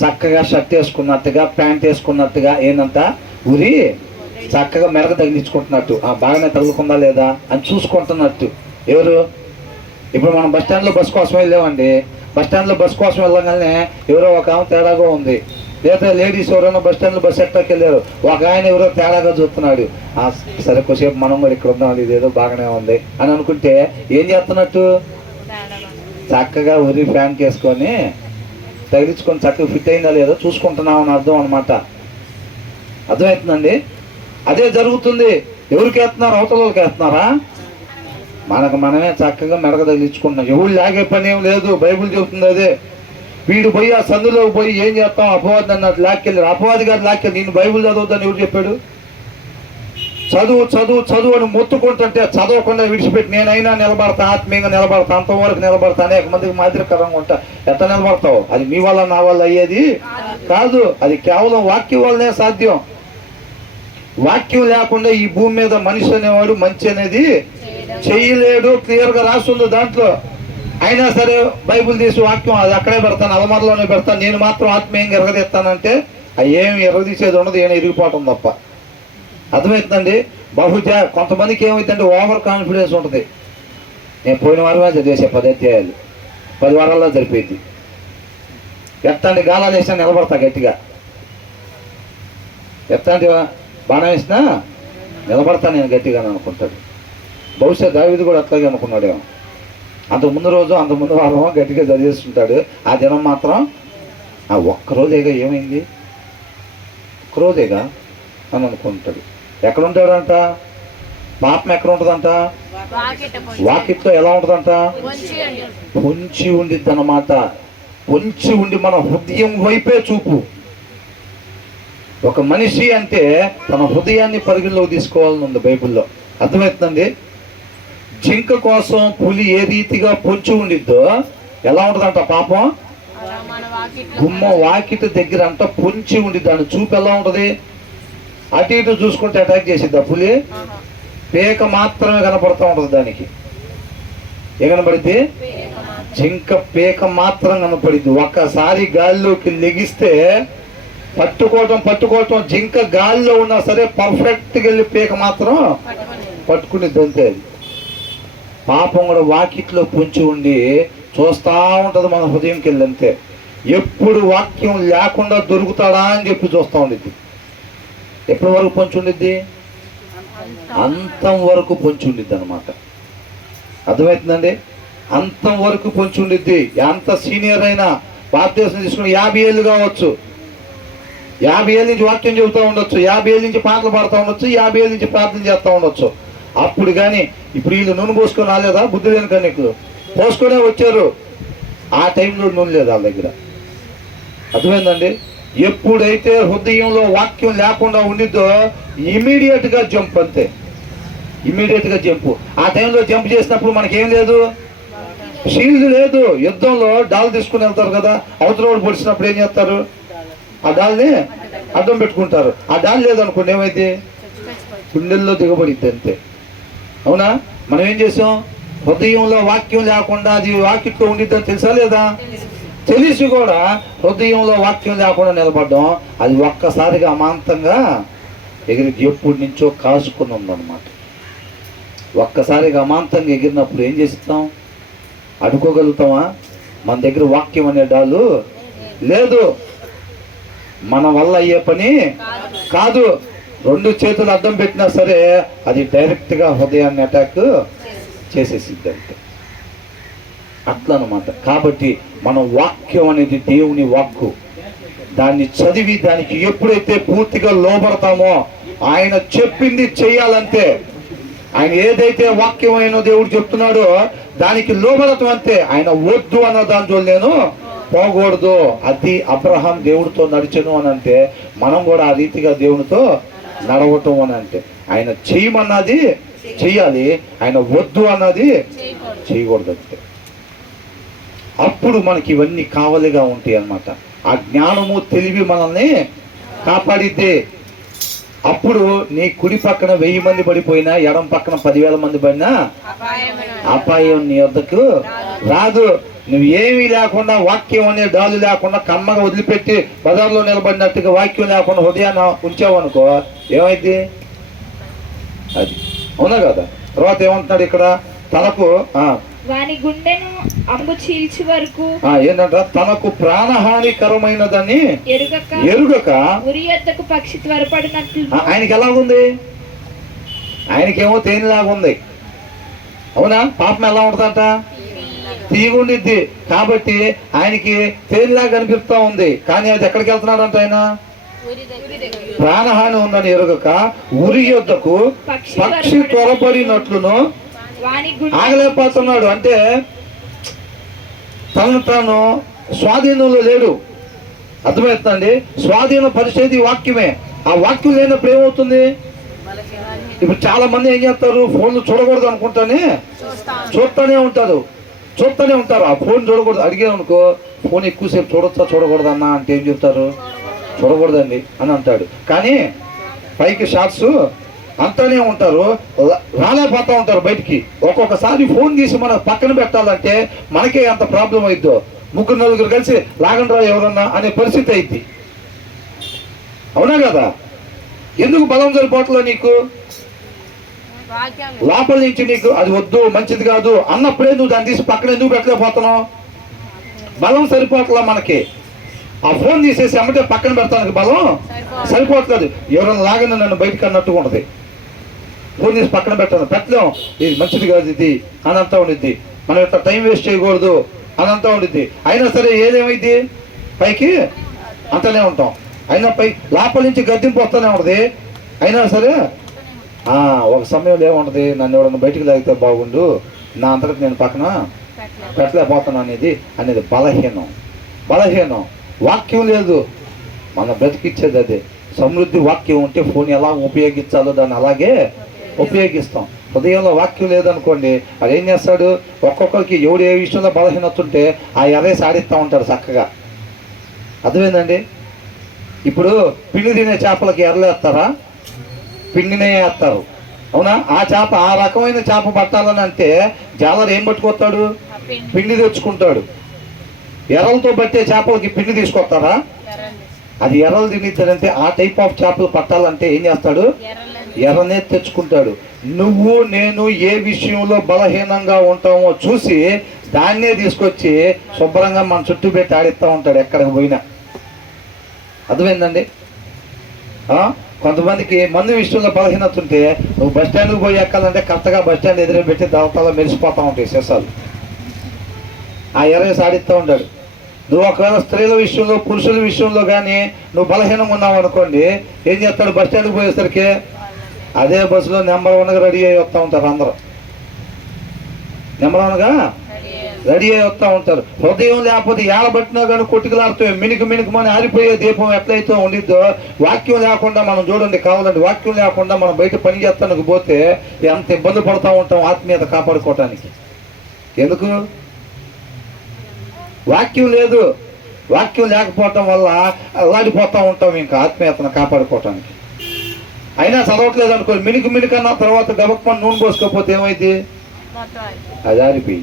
చక్కగా షర్ట్ వేసుకున్నట్టుగా, ప్యాంట్ వేసుకున్నట్టుగా ఏంటంట ఉరి చక్కగా మెరగ తగిలించుకుంటున్నట్టు, బాగానే తగులుకుందా లేదా అని చూసుకుంటున్నట్టు. ఎవరు? ఇప్పుడు మనం బస్టాండ్లో బస్సు కోసం వెళ్ళామండి. బస్టాండ్లో బస్సు కోసం వెళ్ళగానే ఎవరో ఒక ఆమె తేడాగా ఉంది, లేదా లేడీస్ ఎవరైనా బస్టాండ్లో బస్సు ఎక్కడికి వెళ్ళారు, ఒక ఆయన ఎవరో తేడాగా చూస్తున్నాడు. సరే కొద్దిసేపు మనం కూడా ఇక్కడ ఉన్నాం, ఇదేదో బాగానే ఉంది అని అనుకుంటే ఏం చేస్తున్నట్టు? చక్కగా ఉరి ఫ్యాన్ వేసుకొని తగిలించుకొని చక్కగా ఫిట్ అయిందా లేదో చూసుకుంటున్నాం అని అర్థం అనమాట. అర్థమవుతుందండి? అదే జరుగుతుంది. ఎవరికి వేస్తున్నారు? అవతల వాళ్ళకి వేస్తున్నారా? మనకు మనమే చక్కగా మెడక తగిలించుకుంటున్నాం. ఎవరు లాగే పని ఏం లేదు. బైబిల్ చెబుతుంది అదే. వీడు పోయి ఆ సందులోకి పోయి ఏం చేస్తాం? అపవాది అన్నట్టు లాక్కెళ్ళారు. అపవాది గారు లాక్కెళ్ళి నేను బైబిల్ చదవద్దని ఎవరు చెప్పాడు? చదువు చదువు చదువు అని మొత్తుకుంటుంటే చదవకుండా విడిచిపెట్టి నేనైనా నిలబడతా, ఆత్మీయంగా నిలబడతా, అంతవరకు నిలబడతా, అనేక మందికి మాదిరికరంగా ఉంటా. ఎట్లా నిలబడతావు? అది మీ వల్ల నా వల్ల అయ్యేది కాదు. అది కేవలం వాక్యం వల్లనే సాధ్యం. వాక్యం లేకుండా ఈ భూమి మీద మనిషి అనేవాడు మంచి అనేది చేయలేడు. క్లియర్గా రాస్తుంది దాంట్లో. అయినా సరే బైబిల్ తీసి వాక్యం అది అక్కడే పెడతాను, అలమరలోనే పెడతాను, నేను మాత్రం ఆత్మీయంగా ఎరగదీస్తానంటే అవి ఏమి ఎరగదీసేది ఉండదు, ఏమైనా ఇరిగిపోవటం తప్ప. అర్థమవుతుందండి? బహుశా కొంతమందికి ఏమవుతుందంటే ఓవర్ కాన్ఫిడెన్స్ ఉంటుంది. నేను పోయిన వారమే చదివేసే 10 అధ్యాయాలు 10 వారాల్లో సరిపోయింది. ఎత్తండి గాలాలు వేసినా నిలబడతా గట్టిగా, ఎత్తండి బాణం వేసినా నిలబడతా నేను గట్టిగా అనుకుంటాడు. బహుశా దావీదు కూడా అట్లాగే అనుకున్నాడేమో. అంత ముందు వారం గట్టిగా చదివేస్తుంటాడు. ఆ దినం మాత్రం ఒక్కరోజేగా ఏమైంది, ఒక్కరోజేగా అని అనుకుంటాడు. ఎక్కడుంటాడంట? పాపం ఎక్కడ ఉంటుందంట? వాకిట్లో. ఎలా ఉంటుందంట? పొంచి ఉండిద్ది అన్నమాట. పొంచి ఉండి మన హృదయం వైపే చూపు. ఒక మనిషి అంటే తన హృదయాన్ని పరిగణలోకి తీసుకోవాలని ఉంది బైబిల్లో. అర్థమవుతుందండి? జింక కోసం పులి ఏ రీతిగా పొంచి ఉండిద్దో ఎలా ఉంటుందంట పాపం? గుమ్మ వాకిటి దగ్గర అంట పొంచి ఉండిద్ది. దాని చూపు ఎలా ఉంటుంది? అటు ఇటు చూసుకుంటే అటాక్ చేసిద్ది. ఆ పులి పేక మాత్రమే కనపడుతూ ఉంటుంది. దానికి ఏ కనపడిద్ది? జింక పేక మాత్రం కనపడిద్ది. ఒక్కసారి గాల్లోకి లెగిస్తే పట్టుకోవటం జింక గాల్లో ఉన్నా సరే పర్ఫెక్ట్గా వెళ్ళి పేక మాత్రం పట్టుకునిద్ది అంతే. అది పాపం కూడా వాకిట్లో పొంచి ఉండి చూస్తూ ఉంటుంది మన హృదయంకి వెళ్ళి అంతే. ఎప్పుడు వాక్యం లేకుండా దొరుకుతాడా అని చెప్పి చూస్తూ ఉండిద్ది. ఎప్పటి వరకు పొంచి ఉండిద్ది? అంతం వరకు పొంచి ఉండిద్ది అనమాట. అర్థమవుతుందండి? అంతం వరకు పొంచి ఉండిద్ది. ఎంత సీనియర్ అయినా భారతదేశం తీసుకుని 50 ఏళ్ళు కావచ్చు, 50 ఏళ్ళ నుంచి వాక్యం చెబుతూ ఉండొచ్చు, 50 ఏళ్ళ నుంచి పాటలు పాడుతూ ఉండొచ్చు, 50 ఏళ్ళ నుంచి ప్రార్థన చేస్తూ ఉండొచ్చు. అప్పుడు కానీ ఇప్పుడు వీళ్ళు నూనె పోసుకొని రాలేదా? బుద్ధి లేని కన్యకులు పోసుకొనే వచ్చారు. ఆ టైంలో నూనె లేదు వాళ్ళ దగ్గర. అర్థమైందండి? ఎప్పుడైతే హృదయంలో వాక్యం లేకుండా ఉండిద్దో ఇమీడియట్గా జంప్, అంతే. ఇమీడియట్గా జంపు. ఆ టైంలో జంప్ చేసినప్పుడు మనకేం లేదు, షీల్డ్ లేదు. యుద్ధంలో డాల్ తీసుకుని వెళ్తారు కదా, అవతల వాడు పొడిచినప్పుడు ఏం చేస్తారు? ఆ డాల్ని అడ్డం పెట్టుకుంటారు. ఆ డాల్ లేదనుకోండి ఏమైతే గుండెల్లో దిగబడిద్ది అంతే. అవునా? మనం ఏం చేసాం? హృదయంలో వాక్యం లేకుండా అది వాకిట్లో ఉండిద్దని తెలుసా లేదా? తెలిసి కూడా హృదయంలో వాక్యం లేకుండా నిలబడ్డాం. అది ఒక్కసారిగా అమాంతంగా ఎగిరి ఎప్పటి నుంచో కాసుకుని ఉందన్నమాట. ఒక్కసారిగా అమాంతంగా ఎగిరినప్పుడు ఏం చేస్తాం? అడుకోగలుగుతామా? మన దగ్గర వాక్యం అనే డాలు లేదు. మన వల్ల అయ్యే పని కాదు. 2 చేతులు అడ్డం పెట్టినా సరే అది డైరెక్ట్గా హృదయాన్ని అటాక్ చేసేసిద్ది అంతే. అట్లా అనమాట. కాబట్టి మన వాక్యం అనేది దేవుని వాక్కు. దాన్ని చదివి దానికి ఎప్పుడైతే పూర్తిగా లోబడతామో ఆయన చెప్పింది చెయ్యాలంతే. ఆయన ఏదైతే వాక్యం అయినో దేవుడు చెప్తున్నాడో దానికి లోబడటం అంతే. ఆయన వద్దు అన్న దాంట్లో నేను పోకూడదు. అది అబ్రహాం దేవుడితో నడిచెను అని అంటే మనం కూడా ఆ రీతిగా దేవునితో నడవటం అని అంటే ఆయన చేయమన్నది చెయ్యాలి, ఆయన వద్దు అన్నది చేయకూడదు అంతే. అప్పుడు మనకి ఇవన్నీ కావలిగా ఉంటాయి అన్నమాట. ఆ జ్ఞానము తెలివి మనల్ని కాపాడిద్దే. అప్పుడు నీ కుడి పక్కన 1000 మంది పడిపోయినా, ఎడం పక్కన 10,000 మంది పడినా అపాయం నీ వద్దకు రాదు. నువ్వు ఏమీ లేకుండా వాక్యం అనే డాలు లేకుండా కమ్మగా వదిలిపెట్టి బజార్లో నిలబడినట్టుగా వాక్యం లేకుండా హృదయాన్ని ఉంచావనుకో ఏమైంది? అది అవునా కదా? తర్వాత ఏమంటున్నాడు ఇక్కడ? తనకు వాని గుండెను అంబు చీల్చి వరకు ఏంటంట? తనకు ప్రాణహానికరమైనదని ఎరుగక ఉరి యొద్దకు పక్షి త్వరపడినట్లు. ఆయనకి ఎలాగుంది? ఆయనకేమో తేనెలాగుంది. అవునా? పాపం ఎలా ఉంటుందంట? తీగుండిద్ది. కాబట్టి ఆయనకి తేలిలా కనిపిస్తా ఉంది, కానీ అది ఎక్కడికి వెళ్తున్నాడంట ఆయన? ప్రాణహాని ఉందని ఎరుగక ఉరి యొద్దకు పక్షి త్వరపడినట్లును ఆగలేకపోతున్నాడు. అంటే తనను తాను స్వాధీనంలో లేడు. అర్థమవుతుందండి? స్వాధీన పరిస్థితి వాక్యమే. ఆ వాక్యం లేనప్పుడు ఏమవుతుంది? ఇప్పుడు చాలా మంది ఏం చేస్తారు, ఫోన్లు చూడకూడదు అనుకుంటానే చూస్తూనే ఉంటారు. ఆ ఫోన్ చూడకూడదు అడిగామనుకో, ఫోన్ ఎక్కువసేపు చూడకూడదు అన్నా అంటే ఏం చెప్తారు? చూడకూడదండి అని అంటాడు. కానీ పైకి షార్ట్స్ అంతానే ఉంటారు, రాలేకపోతూ ఉంటారు బయటికి. ఒక్కొక్కసారి ఫోన్ తీసి మనం పక్కన పెట్టాలంటే మనకే ఎంత ప్రాబ్లం అయిద్దో. ముగ్గురు నలుగురు కలిసి లాగండ్రా ఎవరన్నా అనే పరిస్థితి అయింది. అవునా కదా? ఎందుకు బలం సరిపోవట్లే నీకు? లోపల నుంచి నీకు అది వద్దు, మంచిది కాదు అన్నప్పుడే నువ్వు దాన్ని తీసి పక్కన ఎందుకు పెట్టలేకపోతున్నావు? బలం సరిపోవట్లా మనకి. ఆ ఫోన్ తీసేసి అమ్మటే పక్కన పెడతానికి బలం సరిపోవట్లేదు. ఎవరైనా లాగని నన్ను బయటకు అన్నట్టుగా ఉంటుంది. ఫోన్ తీసి పక్కన పెట్టలేం, ఇది మంచిది కాదు ఇది అని అంతా ఉండిద్ది. మనం ఇట్లా టైం వేస్ట్ చేయకూడదు అని అంతా ఉండిద్ది. అయినా సరే ఏదేమైంది, పైకి అంతనే ఉంటాం. అయినా లోపల నుంచి గద్దింపు వస్తూనే ఉంటుంది. అయినా సరే ఒక సమయంలో ఏముంటుంది, నన్ను ఎవడన్నా బయటికి లాగితే బాగుండు, నా అంతటికి నేను పక్కన పెట్టలేకపోతాను అనేది బలహీనం. వాక్యం లేదు, మన బ్రతికిచ్చేది అదే. సమృద్ధి వాక్యం ఉంటే ఫోన్ ఎలా ఉపయోగించాలో దాన్ని అలాగే ఉపయోగిస్తాం. హృదయంలో వాక్యం లేదనుకోండి, అది ఏం చేస్తాడు? ఒక్కొక్కరికి ఎవడు ఏ విషయంలో బలహీనత ఉంటే ఆ ఎరేసి ఆడిస్తూ ఉంటాడు చక్కగా. అర్థమైందండి? ఇప్పుడు పిండి తినే చేపలకి ఎర్రలేస్తారా? పిండినే వేస్తారు. అవునా? ఆ రకమైన చేప పట్టాలని అంటే జాలరు ఏం పట్టుకొస్తాడు? పిండి తెచ్చుకుంటాడు. ఎర్రలతో పట్టే చేపలకి పిండి తీసుకొస్తారా? అది ఎర్రలు తినిద్దాడంటే ఆ టైప్ ఆఫ్ చేపలు పట్టాలంటే ఏం చేస్తాడు? ఎర్రనే తెచ్చుకుంటాడు. నువ్వు నేను ఏ విషయంలో బలహీనంగా ఉంటామో చూసి దాన్నే తీసుకొచ్చి శుభ్రంగా మన చుట్టూ పెట్టి ఆడిస్తూ ఉంటాడు ఎక్కడికి పోయినా. అర్థమైందండి? కొంతమందికి మందు విషయంలో బలహీనత ఉంటే నువ్వు బస్ స్టాండ్కి పోయి ఎక్కాలంటే కరెక్ట్గా బస్ స్టాండ్ ఎదురు పెట్టి దవతలో మెరిసిపోతూ ఉంటాయి శేషాలు. ఆ ఎర్రగా సాడిస్తూ ఉంటాడు. నువ్వు ఒకవేళ స్త్రీల విషయంలో పురుషుల విషయంలో కానీ నువ్వు బలహీనంగా ఉన్నావు అనుకోండి, ఏం చేస్తాడు? బస్ స్టాండ్కి పోయేసరికి అదే బస్సులో నెంబర్ 1గా రెడీ అయ్యి వస్తూ ఉంటారు. అందరూ నెంబర్ 1గా రెడీ అయ్యి వస్తూ ఉంటారు. హృదయం లేకపోతే ఏడబట్టినా కానీ కొట్టుకులాడుతూ మినుకుమని ఆరిపోయే దీపం ఎట్లయితే ఉండిద్దో, వాక్యం లేకుండా మనం చూడండి, కావాలండి వాక్యం లేకుండా మనం బయట పని చేస్తానికి పోతే ఎంత ఇబ్బంది పడుతూ ఉంటాం ఆత్మీయత కాపాడుకోవటానికి. ఎందుకు? వాక్యం లేదు. వాక్యం లేకపోవటం వల్ల అల్లాడిపోతూ ఉంటాం ఇంకా ఆత్మీయతను కాపాడుకోవటానికి. అయినా చదవట్లేదు అనుకో, మినుకన్నా తర్వాత గబక్కమని నూనె పోసుకోకపోతే ఏమైంది? అది ఆరిపోయి.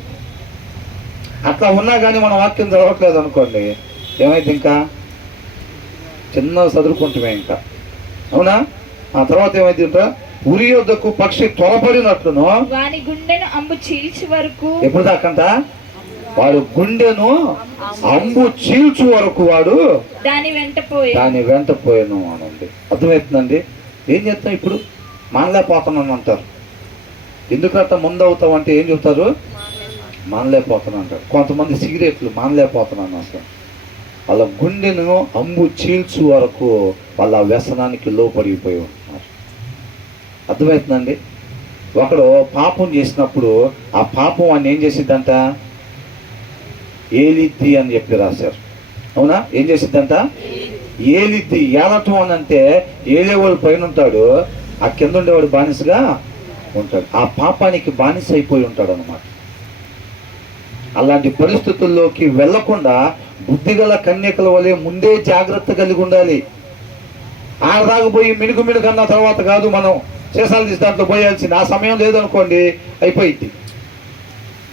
అట్లా ఉన్నా కానీ మనం వాక్యం చదవట్లేదు అనుకోండి, ఏమైంది? ఇంకా చిన్న చదువుకుంటామే ఇంకా. అవునా? ఆ తర్వాత ఏమైంది? ఇంకా ఉరి యొద్దకు పక్షి త్వరపడినట్లును వాని గుండెను అంబు చీల్చు వరకు. ఎప్పుడు దాకంట? వాడు గుండెను అంబు చీల్చు వరకు వాడు దాని వెంట పోయాను అనండి. అర్థమవుతుందండి? ఏం చేస్తాం ఇప్పుడు? మానలేకపోతున్నాను అంటారు. ఎందుకంటే ముందు అవుతాం అంటే ఏం చెప్తారు? మానలేకపోతున్నాను అంటారు. కొంతమంది సిగరెట్లు మానలేకపోతున్నాను అంటారు. వాళ్ళ గుండెను అంబు చీల్చు వరకు వాళ్ళ వ్యసనానికి లోపడిపోయి ఉంటున్నారు. అర్థమవుతుందండి? ఒకడు పాపం చేసినప్పుడు ఆ పాపం వాడిని ఏం చేసిద్దంట? ఏలిద్ది అని చెప్పి రాశారు. అవునా? ఏం చేసిద్దంట? ఏలిద్ది. ఏలటం అని అంటే ఏలేవాడు పైన ఉంటాడు, ఆ కింద ఉండేవాడు బానిసగా ఉంటాడు. ఆ పాపానికి బానిస అయిపోయి ఉంటాడు అన్నమాట. అలాంటి పరిస్థితుల్లోకి వెళ్లకుండా బుద్ధిగల కన్యకల వలె ముందే జాగ్రత్త కలిగి ఉండాలి. ఆడదాకపోయి మినుకు అన్న తర్వాత కాదు మనం చేసాలు తీసి దాంట్లో పోయాల్సింది. ఆ సమయం లేదనుకోండి, అయిపోయింది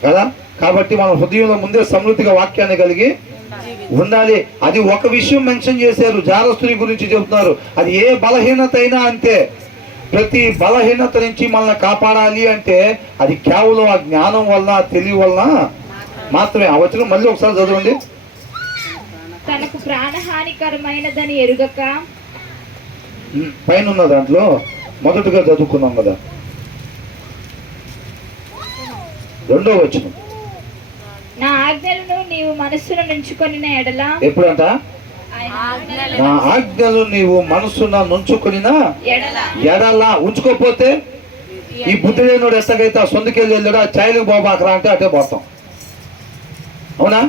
కదా. కాబట్టి మనం హృదయంలో ముందే సమృద్ధిగా వాక్యాన్ని కలిగి ఉండాలి. అది ఒక విషయం మెన్షన్ చేశారు, జారస్తుని గురించి చెబుతున్నారు. అది ఏ బలహీనత అయినా అంతే. ప్రతి బలహీనత నుంచి మనల్ని కాపాడాలి అంటే అది కేవలం ఆ జ్ఞానం వల్ల, తెలివి వల్ల మాత్రమే. ఆ వచనం మళ్ళీ ఒకసారి చదవండి. తనకు ప్రాణహానికరమైనదని ఎరుగక, పైన ఉన్న దాంట్లో మొదటగా చదువుకున్నాం కదా, 2వ వచనం. నా ఆజ్ఞలను నీవు మనస్సును నుంచుకొనిన ఎడల ఎప్పుడంట? నా ఆజ్ఞలు నీవు మనసున నుంచుకొనిన ఎడల. ఉంచుకోకపోతే ఈ బుద్ధి లేనుడు ఎత్తగైతే ఆ సొందుకెళ్ళి వెళ్ళాడు, ఆ ఛాయలకు బాబాకరా అంటే అటే పోతాం. అవునా?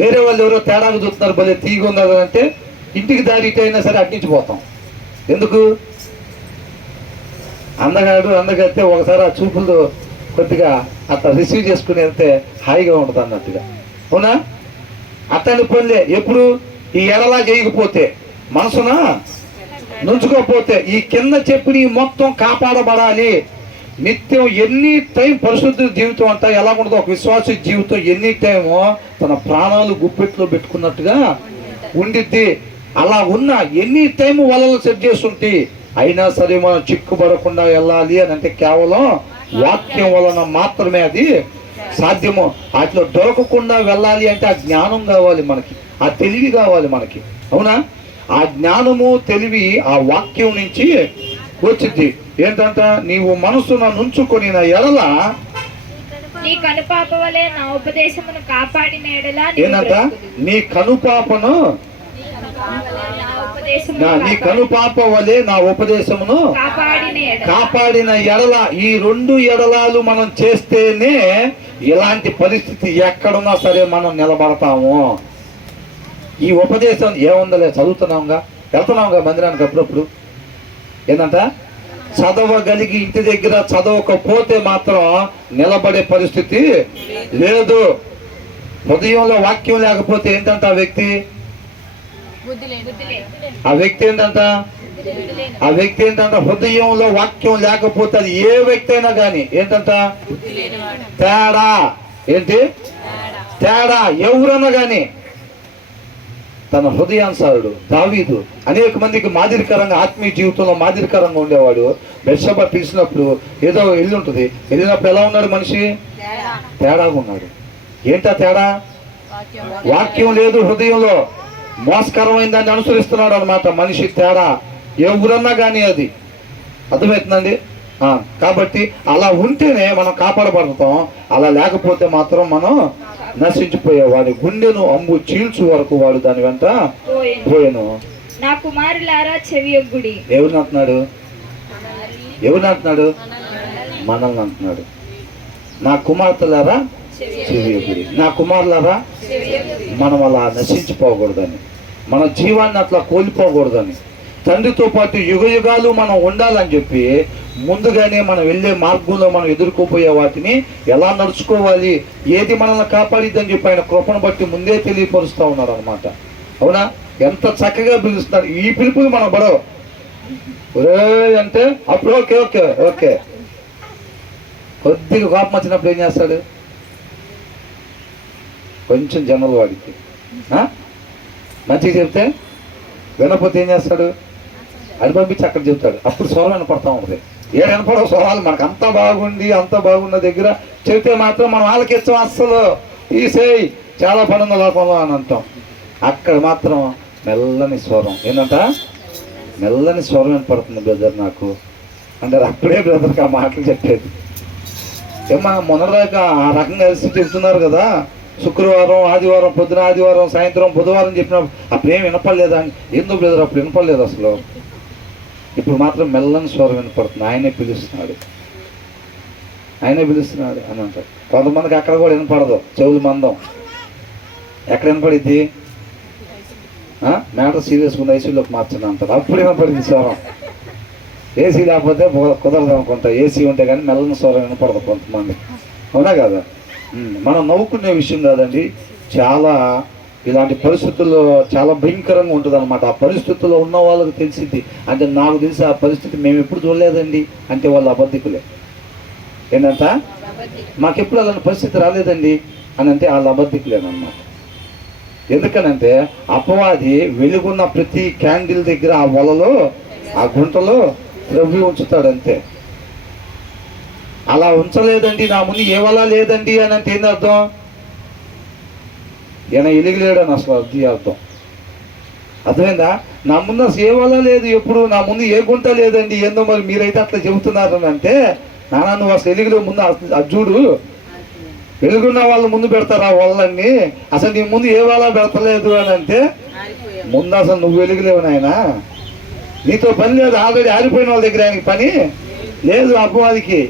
వేరే వాళ్ళు ఎవరో తేడాగా చూస్తున్నారు, భలే తీగ ఉన్నారు అంటే ఇంటికి దారి ఇటు అయినా సరే అట్టించిపోతాం. ఎందుకు? అందగైతే ఒకసారి ఆ చూపులు కొద్దిగా అట్లా రిసీవ్ చేసుకుని వెళ్తే హాయిగా ఉంటుంది అన్నట్టుగా. అవునా? అతని పనులే ఎప్పుడు ఈ ఎడలా చేయకపోతే, మనసున నుంచుకోకపోతే, ఈ కింద చెప్పిన ఈ మొత్తం కాపాడబడాలి. నిత్యం ఎన్ని టైం పరిశుద్ధ జీవితం అంతా ఎలా ఉండదు, ఒక విశ్వాస జీవితం ఎన్ని టైమో తన ప్రాణాలు గుప్పెట్లో పెట్టుకున్నట్టుగా ఉండిద్ది. అలా ఉన్న ఎన్ని టైం వలలు సెట్ చేస్తుంటే అయినా సరే మనం చిక్కుపడకుండా వెళ్ళాలి అని అంటే కేవలం వాక్యం వలన మాత్రమే అది సాధ్యము. వాటిలో దొరకకుండా వెళ్ళాలి అంటే ఆ జ్ఞానం కావాలి మనకి, ఆ తెలివి కావాలి మనకి. అవునా? ఆ జ్ఞానము తెలివి ఆ వాక్యం నుంచి వచ్చింది. ఏంటంట? నీవు మనసున నుంచుకొని ఎడల నీ కనుపాప వలె నా ఉపదేశమును కాపాడిన ఎడల. ఏంటంట? నీ కనుపాపను నీ కనుపాప వలె నా ఉపదేశమును కాపాడిన ఎడల. ఈ రెండు ఎడలాలు మనం చేస్తేనే ఇలాంటి పరిస్థితి ఎక్కడున్నా సరే మనం నిలబడతాము. ఈ ఉపదేశం ఏముందలే, చదువుతున్నాంగా, వెళ్తున్నాంగా మందిరానికి అప్పుడప్పుడు. ఏంటంట? చదవగలిగి ఇంటి దగ్గర చదవకపోతే మాత్రం నిలబడే పరిస్థితి లేదు. హృదయంలో వాక్యం లేకపోతే ఏంటంట ఆ వ్యక్తి ఏంటంట? ఆ వ్యక్తి ఏంటంట? హృదయంలో వాక్యం లేకపోతే అది ఏ వ్యక్తి అయినా కానీ ఏంటంట? తేడా. ఏంటి తేడా? ఎవరన్నా కానీ తన హృదయానుసారుడు దావీదు అనేక మందికి మాదిరికరంగా, ఆత్మీయ జీవితంలో మాదిరికరంగా ఉండేవాడు. బెత్షెబ పిలిచినప్పుడు ఏదో ఇల్లు ఉంటుంది, వెళ్ళినప్పుడు ఎలా ఉన్నాడు మనిషి? తేడాగా ఉన్నాడు. ఏంటా తేడా? వాక్యం లేదు హృదయంలో, మోసకరమైన దాన్ని అనుసరిస్తున్నాడు అనమాట మనిషి. తేడా ఎవరన్నా కానీ అది అర్థమవుతుందండి. కాబట్టి అలా ఉంటేనే మనం కాపాడబడతాం. అలా లేకపోతే మాత్రం మనం నశించిపోయే. వాడి గుండెను అంబు చీల్చు వరకు వాడు దాని వెంట పోయాను. నా కుమారులారా చెవియొగ్గుడి. ఎవరిని అంటున్నాడు? ఎవరిని అంటున్నాడు? మనల్ని అంటున్నాడు. నా కుమార్తెలారా చెవియొగ్గుడి. నా కుమారులారా, మనం అలా నశించిపోకూడదని, మన జీవాన్ని అట్లా కోల్పోకూడదని, తండ్రితో పాటు యుగ యుగాలు మనం ఉండాలని చెప్పి ముందుగానే మనం వెళ్ళే మార్గంలో మనం ఎదుర్కోపోయే వాటిని ఎలా నడుచుకోవాలి, ఏది మనల్ని కాపాడిద్దని చెప్పి ఆయన కృపను బట్టి ముందే తెలియపరుస్తూ ఉన్నారు అనమాట. అవునా? ఎంత చక్కగా పిలుస్తున్నారు. ఈ పిలుపులు మనం పడవ అంటే అప్పుడు ఓకే ఓకే ఓకే. కొద్దిగా కోపం వచ్చినప్పుడు ఏం చేస్తాడు? కొంచెం జనరల్ వాడికి మంచిగా చెప్తే వినకపోతే ఏం చేస్తాడు? అది పంపించి అక్కడ చెప్తాడు. అప్పుడు స్వరం వినపడతా ఉంటుంది. ఏడు వినపడవు స్వరాలు మనకు. అంత బాగుండి అంత బాగున్న దగ్గర చెబితే మాత్రం మనం వాళ్ళకి ఇష్టం అస్సలు తీసేయి, చాలా పనుంది లోపంలో అని అంటాం. అక్కడ మాత్రం మెల్లని స్వరం. ఏంటంట? మెల్లని స్వరం వినపడుతుంది బ్రదర్ నాకు అంటే అప్పుడే బ్రదర్కి ఆ మాటలు చెప్పేది. ఏమా మొన్నదాకా ఆ రకంగా కలిసి చెప్తున్నారు కదా, శుక్రవారం, ఆదివారం పొద్దున, ఆదివారం సాయంత్రం, బుధవారం చెప్పినప్పుడు అప్పుడు ఏం వినపడలేదా? ఎందుకు బ్రదర్ అప్పుడు వినపడలేదు అసలు, ఇప్పుడు మాత్రం మెల్లని స్వరం వినపడుతుంది. ఆయనే పిలుస్తున్నాడు, ఆయనే పిలుస్తున్నాడు అని అంటారు. కొంతమందికి అక్కడ కూడా వినపడదు, చెవులు మందం. ఎక్కడ వినపడిద్ది? మ్యాటర్ సీరియస్గా ఉంది, ఐసీలోకి మార్చండి అంటారు. అప్పుడు వినపడింది స్వరం. ఏసీ లేకపోతే కుదరదు అనుకుంటా. ఏసీ ఉంటే కానీ మెల్లని స్వరం వినపడదు కొంతమంది. అవునా కదా? మనం నవ్వుకునే విషయం కాదండి. చాలా ఇలాంటి పరిస్థితుల్లో చాలా భయంకరంగా ఉంటుంది అనమాట. ఆ పరిస్థితుల్లో ఉన్న వాళ్ళకి తెలిసింది. అంటే నాకు తెలిసి ఆ పరిస్థితి మేము ఎప్పుడు చూడలేదండి అంటే వాళ్ళు అబద్ధికులే. ఏంటంట? మాకెప్పుడు అలాంటి పరిస్థితి రాలేదండి అని అంటే వాళ్ళు అబద్ధికులేనమాట. ఎందుకనంటే అపవాది వెలుగున్న ప్రతి క్యాండిల్ దగ్గర ఆ వలలో, ఆ గుంటలో ద్రవ్యం ఉంచుతాడంతే. అలా ఉంచలేదండి, నా ముందు ఏ వల లేదండి అని అంటే ఏంది అర్థం? ఈయన ఎలిగలేడని అసలు అర్థం. అర్థమైందా? నా ముందు అసలు ఏ వల లేదు, ఎప్పుడు నా ముందు ఏ గుంట లేదండి, ఏందో మరి మీరైతే అట్లా చెబుతున్నారు అని అంటే, నాన్న నువ్వు అసలు ఎలిగలే, ముందు అజ్జుడు వెలుగున్న వాళ్ళు ముందు పెడతారు ఆ వాళ్ళని. అసలు నీ ముందు ఏ వాళ్ళ పెడతలేదు అని అంటే ముందు అసలు నువ్వు వెలుగులేవు నాయనా, నీతో పని లేదు, ఆల్రెడీ ఆరిపోయిన వాళ్ళ దగ్గర ఆయనకి పని లేదు అపవాదికి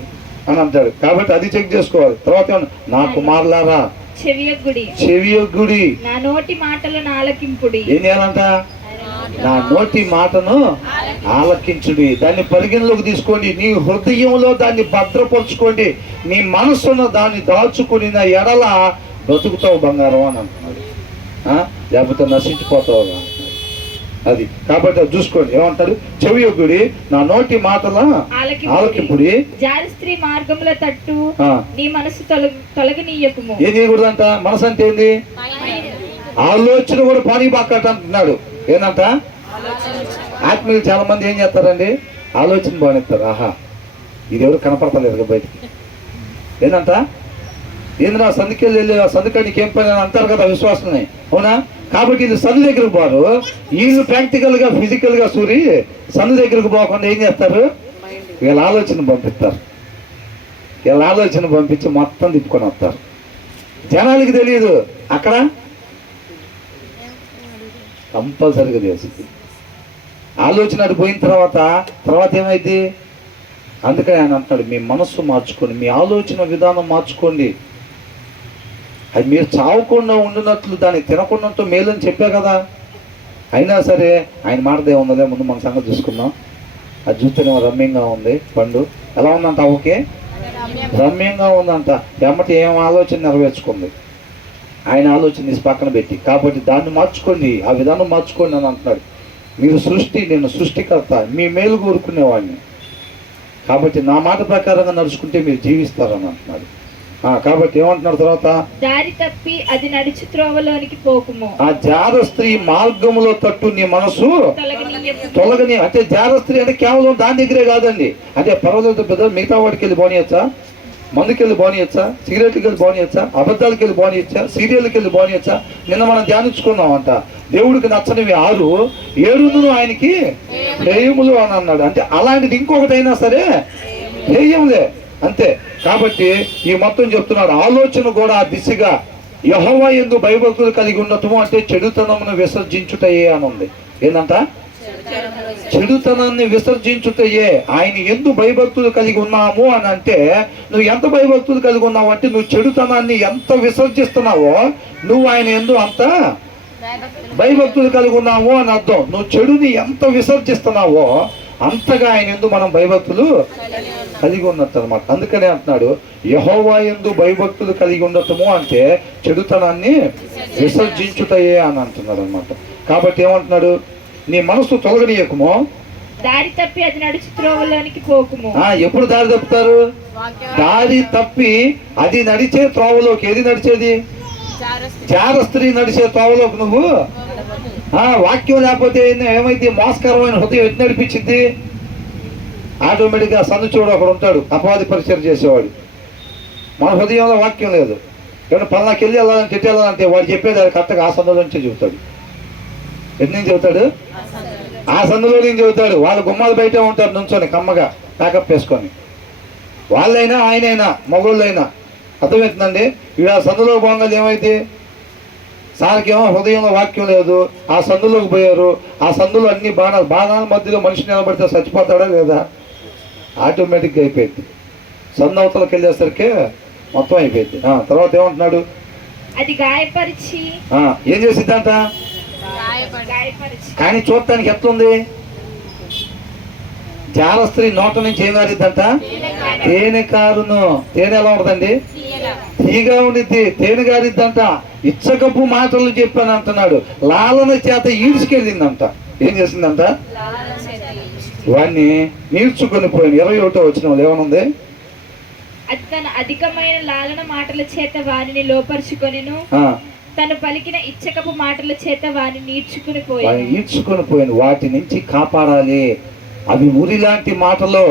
అని అంటాడు. కాబట్టి అది చెక్ చేసుకోవాలి. తర్వాత నా కుమారులారా చెవియొగ్గుడి, నా నోటి మాటలను ఆలకింపుడి. ఏం చేయాలంట? నా నోటి మాటను ఆలకించుడి. దాన్ని పరిగణలోకి తీసుకోండి, నీ హృదయంలో దాన్ని భద్రపరుచుకోండి, నీ మనస్సును దాన్ని దాచుకుని ఎడల బ్రతుకుతావు బంగారం అని అంటున్నాడు. లేకపోతే నశించిపోతావు అంటున్నాడు. అది కాబట్టి అది చూసుకోండి. ఏమంటాడు? చెవియొగ్గుడి, నా నోటి మాటల ఆలకింపుడి. జాలి స్త్రీ మార్గంలో తట్టు నీ మనసు తొలగనీయకుము. ఏం చేయకూడదంట? మనసు అంటే ఏంది? ఆలోచన కూడా పానీ బాక్కట అంటున్నాడు. ఏంటంట? ఆత్మీయులు చాలా మంది ఏం చేస్తారండి? ఆలోచన బాగునేస్తారు. ఆహా ఇది ఎవరు కనపడతలేదు బయటికి. ఏంటంట? ఏంద్రా సందుకెళ్ళి వెళ్ళి సందుకాడికి ఏం పని అని అంటారు కదా విశ్వాసని, అవునా? కాబట్టి వీళ్ళు సందు దగ్గరకు పోరు, వీళ్ళు ప్రాక్టికల్గా ఫిజికల్గా సూరి సందు దగ్గరకు పోకుండా ఏం చేస్తారు? వీళ్ళ ఆలోచన పంపిస్తారు. వీళ్ళ ఆలోచన పంపించి మొత్తం తిప్పుకొని వస్తారు. జనాలకి తెలియదు, అక్కడ కంపల్సరీగా తెలిసింది. ఆలోచన అటు పోయిన తర్వాత ఏమైంది? అందుకని ఆయన అంటున్నాడు, మీ మనస్సు మార్చుకోండి, మీ ఆలోచన విధానం మార్చుకోండి. అది మీరు చావకుండా ఉండినట్లు దాన్ని తినకుండా మేలని చెప్పా కదా. అయినా సరే ఆయన మాటదే ఉందలే, ముందు మన సంగతి చూసుకుందాం. అది చూస్తేనే రమ్యంగా ఉంది. పండు ఎలా ఉందంట? ఓకే, రమ్యంగా ఉందంట. ఎమ్మటి ఏం ఆలోచన నెరవేర్చుకుంది. ఆయన ఆలోచన తీసి పక్కన పెట్టి. కాబట్టి దాన్ని మార్చుకోండి, ఆ విధానం మార్చుకోండి అని అంటున్నాడు. మీరు నేను సృష్టికర్త, మీ మేలు కోరుకునేవాడిని. కాబట్టి నా మాట ప్రకారంగా నడుచుకుంటే మీరు జీవిస్తారని అంటున్నాడు. కాబట్టి ఏమంటున్నాడు తర్వాత? దారి తప్పి అది నడిచి త్రోవలోనికి పోకుము. ఆ జార స్త్రీ మార్గములో తట్టు నీ మనసు తొలగని. అంటే జార స్త్రీ అంటే కేవలం దాని దగ్గరే కాదండి. అంటే పర్వాలేదు పెద్ద మిగతా వాడికి వెళ్ళి బానియచ్చా, మందుకెళ్ళి బానియచ్చా, సిగరెట్కి వెళ్ళి బానియచ్చా, అబద్ధాలకి వెళ్ళి బానియచ్చా, సీరియల్కి వెళ్ళి బానియచ్చా. నిన్న మనం ధ్యానించుకున్నామంట, దేవుడికి నచ్చనివి 6, 7 ఆయనకి హేయములు అని అన్నాడు. అంటే అలాంటిది ఇంకొకటైనా సరే హేయంలే, అంతే. కాబట్టి ఈ మొత్తం చెప్తున్నాడు. ఆలోచన కూడా ఆ దిశగా యెహోవా యందు భయభక్తులు కలిగి ఉండటము అంటే చెడుతనమును విసర్జించుటయే అని ఉంది. ఏందంట? చెడుతనాన్ని విసర్జించుటయే. ఆయన ఎందు భయభక్తులు కలిగి ఉన్నాము అని అంటే నువ్వు ఎంత భయభక్తులు కలిగి ఉన్నావు అంటే నువ్వు చెడుతనాన్ని ఎంత విసర్జిస్తున్నావో నువ్వు ఆయన ఎందు అంత భయభక్తులు కలిగి ఉన్నావు అని అర్థం. నువ్వు చెడుని ఎంత విసర్జిస్తున్నావో అంతగా ఆయన ఎందు మనం భయభక్తులు కలిగి ఉన్నట్టు అనమాట. అందుకనే అంటున్నాడు యెహోవా యందు భయభక్తులు కలిగి ఉండటము అంటే చెడుతనాన్ని విసర్జించుటయే అని అంటున్నాడు అనమాట. కాబట్టి ఏమంటున్నాడు? నీ మనసు తొలగనీయకుము, దారి తప్పి అది నడిచి త్రోవలోనికి పోకుము. ఎప్పుడు దారి తప్పుతారు? దారి తప్పి అది నడిచే త్రోవలోకి. ఏది నడిచేది? జార స్త్రీ నడిచే త్రోవలోకి నువ్వు వాక్యం లేకపోతే ఏమైంది? మోసకరమైన హృదయం ఎటు నడిపించింది? ఆటోమేటిక్గా సందు చూడు ఒకడు ఉంటాడు అపవాది పరిచయం చేసేవాడు. మన హృదయంలో వాక్యం లేదు. ఏమన్నా పలానాకి వెళ్ళి వెళ్ళాలని తిట్టి వెళ్ళాలంటే వాడు చెప్పేది అది కరెక్ట్గా ఆ సందులో నుంచే చెబుతాడు. ఎటు నుంచి చెబుతాడు? ఆ సందులో నుంచి చెబుతాడు. వాళ్ళ గుమ్మాలు బయటే ఉంటారు నుంచొని కమ్మగా ప్యాకప్ వేసుకొని. వాళ్ళైనా ఆయనైనా మగోళ్ళైనా అర్థమవుతుందండి. వీడు ఆ సందులో పోగానే ఏమైంది? సార్కేమో హృదయంలో వాక్యం లేదు, ఆ సందులోకి పోయారు. ఆ సందులో అన్ని బాణాల మధ్యలో మనిషి నిలబడితే చచ్చిపోతాడా లేదా? ఆటోమేటిక్గా అయిపోయింది. సందు అవతలకి వెళ్ళేసరికి మొత్తం అయిపోయింది. తర్వాత ఏమంటున్నాడు? అది గాయపరిచి ఏం చేసిద్దంట? కానీ చూడటానికి ఎట్లుంది? జార స్త్రీ నోట నుంచి ఏం కారిద్దంట? తేనె కారును. తేనె ఎలా ఉంటుందండి? తీగా ఉండిద్ది. తేనె గారిద్దంట. ఇచ్చకపు మాటలు చెప్పాను అంటున్నాడు. లాలన చేత ఈడ్చుకెళ్ళిందంట. ఏం చేసిందంట? వాడిని నీడ్చుకొని పోయింది. 21వ వచనంలో ఏమనుంది? అది తన అధికమైన లాలన మాటల చేత వారిని లోపరుచుకొనెను, తను పలికిన ఇచ్చకపు మాటల చేత వారిని ఈడ్చుకుని పోయాను. వాటి నుంచి కాపాడాలి. అవి ఉరి లాంటి మాటలు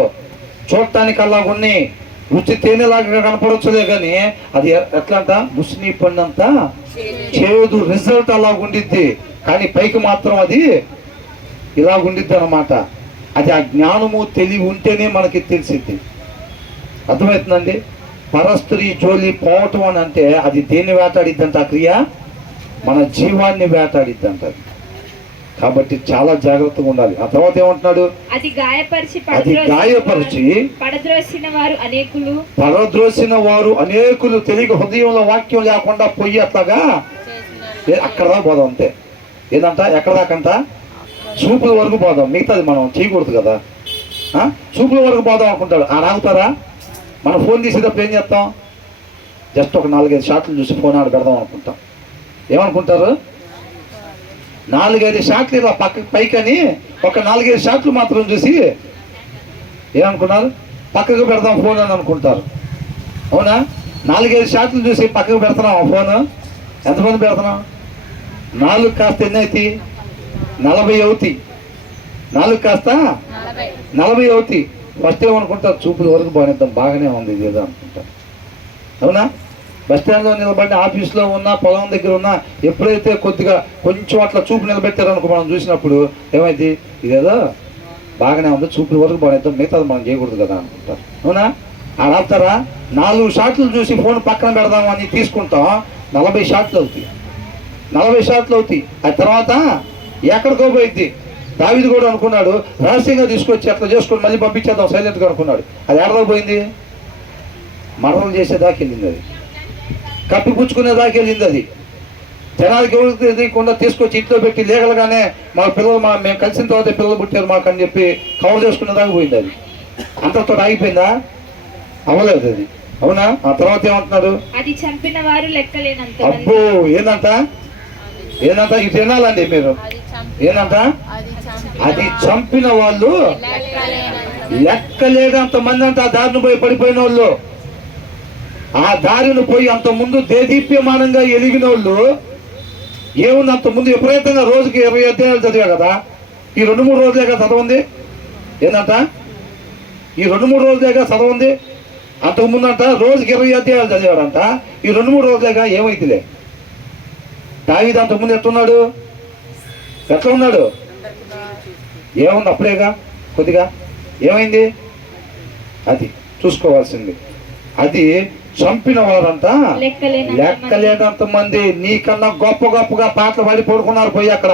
చూడటానికి అలా ఉన్నాయి. రుచి తేనెలాగా కనపడవచ్చులే కానీ అది ఎట్లంట? ముస్ని పండంతా చేదు. రిజల్ట్ అలా ఉండిద్ది కానీ పైకి మాత్రం అది ఇలా ఉండిద్ది అన్నమాట. అది ఆ జ్ఞానము తెలివి ఉంటేనే మనకి తెలిసిద్ది. అర్థమవుతుందండి? పరస్త్రీ జోలి పోవటం అని అంటే అది దేన్ని వేటాడిద్దంట ఆ క్రియ? మన జీవాన్ని వేటాడిద్దంట అది. కాబట్టి చాలా జాగ్రత్తగా ఉండాలి. ఆ తర్వాత ఏమంటున్నాడు? అది గాయపరిచి పడద్రోసిన వారు అనేకులు తెలియక హృదయంలో వాక్యం లేకుండా పొయ్యి అట్లాగా అక్కడ దాకా పోదాం అంతే. ఏంటంట ఎక్కడ దాకంట? చూపుల వరకు పోదాం, మిగతాది మనం చేయకూడదు కదా. చూపుల వరకు పోదాం అనుకుంటాడు. ఆగుతారా? మనం ఫోన్ తీసేటప్పుడు ఏం చేస్తాం? జస్ట్ ఒక 4-5 షాట్లు చూసి ఫోన్ ఆడ పెడదాం అనుకుంటాం. ఏమనుకుంటారు? 4-5 షాట్లు ఇలా పైకని ఒక 4-5 షాట్లు మాత్రం చూసి ఏమనుకున్నారు? పక్కకు పెడదాం ఫోన్ అని అనుకుంటారు. అవునా? 4-5 షాట్లు చూసి పక్కకు పెడుతున్నాం ఆ ఫోన్. ఎంతమంది పెడుతున్నాం? 4 కాస్త ఎన్ని అవుతాయి? 40 అవుతాయి. 4 కాస్త 40 అవుతాయి. ఫస్ట్ ఏమనుకుంటారు? చూపుల వరకు బాగునిద్దాం, బాగానే ఉంది ఇది ఏదో అనుకుంటారు. అవునా? బస్ స్టాండ్లో నిలబడి, ఆఫీస్లో ఉన్నా, పొలం దగ్గర ఉన్నా, ఎప్పుడైతే కొద్దిగా కొంచెం అట్లా చూపు నిలబెట్టారనుకో మనం చూసినప్పుడు ఏమైంది? ఇదేదో బాగానే ఉంది, చూపుల వరకు బాగునిద్దాం, మిగతాది మనం చేయకూడదు కదా అనుకుంటారు. అవునా? ఆడతారా? 4 షాట్లు చూసి ఫోన్ పక్కన పెడదామని తీసుకుంటాం, 40 షాట్లు అవుతాయి. 40 షాట్లు అవుతాయి. ఆ తర్వాత ఎక్కడికో పోయిద్ది. దావీదు కూడా అనుకున్నాడు రహస్యంగా తీసుకొచ్చి అట్లా చేసుకొని మళ్ళీ పంపించేద్దాం సైలెంట్గా అనుకున్నాడు. అది ఎక్కడికో పోయింది? మరణం చేసేదాకా వెళ్ళింది అది, కప్పిపుచ్చుకునేదాకా వెళ్ళింది అది. జనాలకి ఎవరికి తెలియకుండా తీసుకొచ్చి ఇంట్లో పెట్టి లీగల్గానే మా పిల్లలు మేము కలిసిన తర్వాత పిల్లలు పుట్టారు మాకు అని చెప్పి కవర్ చేసుకునేదాకా పోయింది అది. అంతతో ఆగిపోయిందా? అవ్వలేదు అది. అవునా? ఆ తర్వాత ఏమంటున్నాడు? అది చంపిన వారు లెక్కలేనంత. అబ్బో ఏందంట? ఏందంట? ఇది తినాలండి మీరు. ఏందంట? అది చంపిన వాళ్ళు లెక్కలేనంత మంది అంట. ఆ దారిని పోయి పడిపోయిన వాళ్ళు, ఆ దారిని పోయి అంత ముందు దేదీప్యమానంగా ఎలిగిన వాళ్ళు ఏముంది? అంత ముందు విపరీతంగా రోజుకి 20 అధ్యాయాలు చదివా కదా. ఈ 2-3 రోజులేగా చదవంది. ఏందంట? ఈ 2-3 రోజులేగా చదవంది. అంతకుముందు అంట రోజుకి 20 అధ్యాయాలు చదివాడంట. ఈ 2-3 రోజులేగా ఏమైతులే. దావీదు అంతకుముందు ఎట్లున్నాడు? ఎట్లా ఉన్నాడు? ఏముంది? అప్పుడేగా కొద్దిగా ఏమైంది? అది చూసుకోవాల్సింది. అది చంపిన వారంట లెక్కలేనంత మంది. నీకన్నా గొప్పగా పాటలు పాడి పడుకున్నారు పోయి అక్కడ.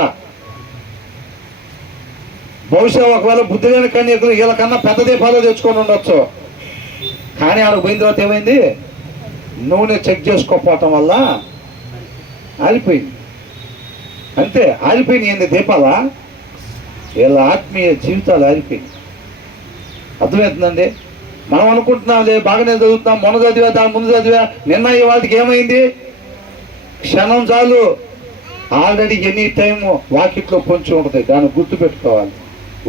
బహుశా ఒకవేళ బుద్ధి లేని కన్యకులు వీళ్ళకన్నా పెద్దదే పదవి తెచ్చుకొని ఉండొచ్చు. కానీ ఆడ పోయిన తర్వాత ఏమైంది? నూనె చెక్ చేసుకోకపోవటం వల్ల ఆలిపోయింది. అంతే, ఆలిపోయినాయి. ఏంది? దీపాలా? వీళ్ళ ఆత్మీయ జీవితాలు ఆలిపోయింది. అర్థమవుతుందండి? మనం అనుకుంటున్నాంలే బాగానే చదువుతున్నాం, మొన్న చదివా, దాని ముందు చదివా, నిన్న వాళ్ళకి ఏమైంది? క్షణం చాలు. ఆల్రెడీ ఎనీ టైం వాకిట్లో పొంచి ఉంటుంది. దాన్ని గుర్తు పెట్టుకోవాలి.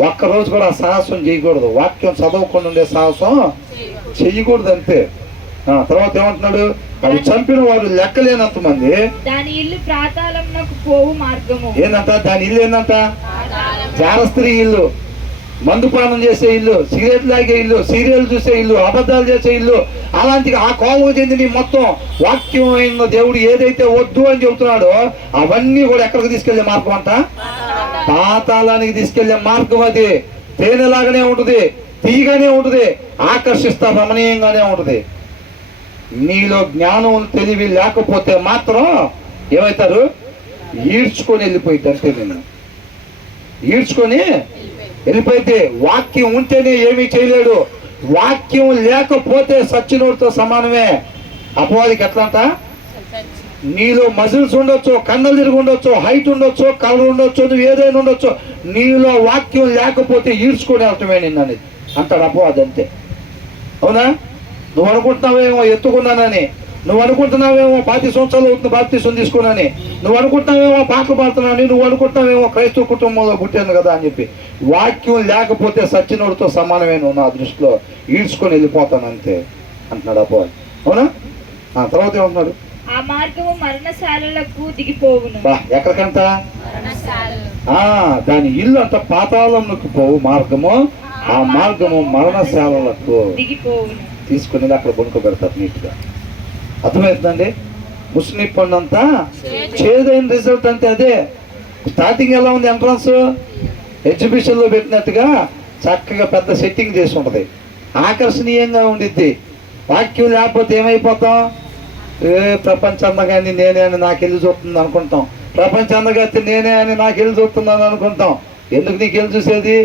ఒక్కరోజు కూడా సాహసం చేయకూడదు. వాక్యం చదవకుండా ఉండే సాహసం చెయ్యకూడదు అంతే. తర్వాత ఏమంటున్నాడు? అది చంపిన వారు లెక్కలేనంత మంది. దాని ఇల్లు పాతాళమునకు పోవు మార్గము. ఏందంట? దాని ఇల్లు ఏందంట? జారస్త్రీ ఇల్లు, మందుపానం చేసే ఇల్లు, సిగరెట్ లాగే ఇల్లు, సీరియల్ చూసే ఇల్లు, అబద్ధాలు చేసే ఇల్లు. అలాంటి ఆ కోవకు చెందిన మొత్తం వాక్యం అయిన దేవుడు ఏదైతే వద్దు అని చెబుతున్నాడో అవన్నీ కూడా ఎక్కడికి తీసుకెళ్లే మార్గం అంట? పాతాళానికి తీసుకెళ్లే మార్గం. అది తేనెలాగానే ఉంటుంది, తీగానే ఉంటుంది, ఆకర్షిస్తా రమణీయంగానే ఉంటుంది. నీలో జ్ఞానం తెలివి లేకపోతే మాత్రం ఏమవుతారు? ఈడ్చుకొని వెళ్ళిపోయింది అంతే. నేను ఈడ్చుకొని వెళ్ళిపోయితే వాక్యం ఉంటేనే ఏమీ చేయలేడు. వాక్యం లేకపోతే సచ్చినోడితో సమానమే. అపవాదికి ఎట్లంట? నీలో మజిల్స్ ఉండొచ్చు, కన్నులు తిరిగి ఉండొచ్చు, హైట్ ఉండొచ్చు, కలర్ ఉండొచ్చు, నువ్వు ఏదైనా ఉండొచ్చు, నీలో వాక్యం లేకపోతే ఈడ్చుకొని వెళ్ళటమే నిన్నది అంటాడు అపవాది. అంతే. అవునా? నువ్వు అనుకుంటున్నావేమో ఎత్తుకున్నానని, నువ్వు అనుకుంటున్నావేమో 25 సంవత్సరాలు అవుతుంది బాప్తీసం తీసుకున్నాని, నువ్వు అనుకుంటున్నావేమో పాటలు పాడుతున్నానని, నువ్వు అనుకుంటున్నావేమో క్రైస్తవ కుటుంబంలో పుట్టాను కదా అని చెప్పి. వాక్యం లేకపోతే సచ్చినోడితో సమానమే నువ్వు నా దృష్టిలో. ఈడ్చుకొని వెళ్ళిపోతాను అంతే అంటున్నాడు అపవాది. అవునా? తర్వాత ఏమంటున్నాడు? ఆ మార్గము మరణశాలలకు దిగిపోవును. ఎక్కడికంట? దాని ఇల్లు అంట పాతాళంలోకి పోవు మార్గము, ఆ మార్గము మరణశాలలకు దిగిపోవును. తీసుకుని అక్కడ కొనుక్కోబెడతారు నీట్గా. అర్థమవుతుందండి? ముస్లిం పండు అంతా చేదైన రిజల్ట్ అంటే అదే. స్టార్టింగ్ ఎలా ఉంది? ఎంట్రన్స్ ఎగ్జిబిషన్లో పెట్టినట్టుగా చక్కగా పెద్ద సెట్టింగ్ చేసి ఉంటుంది, ఆకర్షణీయంగా ఉండిద్ది. వాక్యం లేకపోతే ఏమైపోతాం? ప్రపంచందగాని నేనే అని నాకు వెళ్ళి చూస్తుంది అనుకుంటాం. ప్రపంచందగతి నేనే అని నాకు వెళ్ళి చూస్తున్నాను అనుకుంటాం. ఎందుకు నీకు వెళ్ళి చూసేది?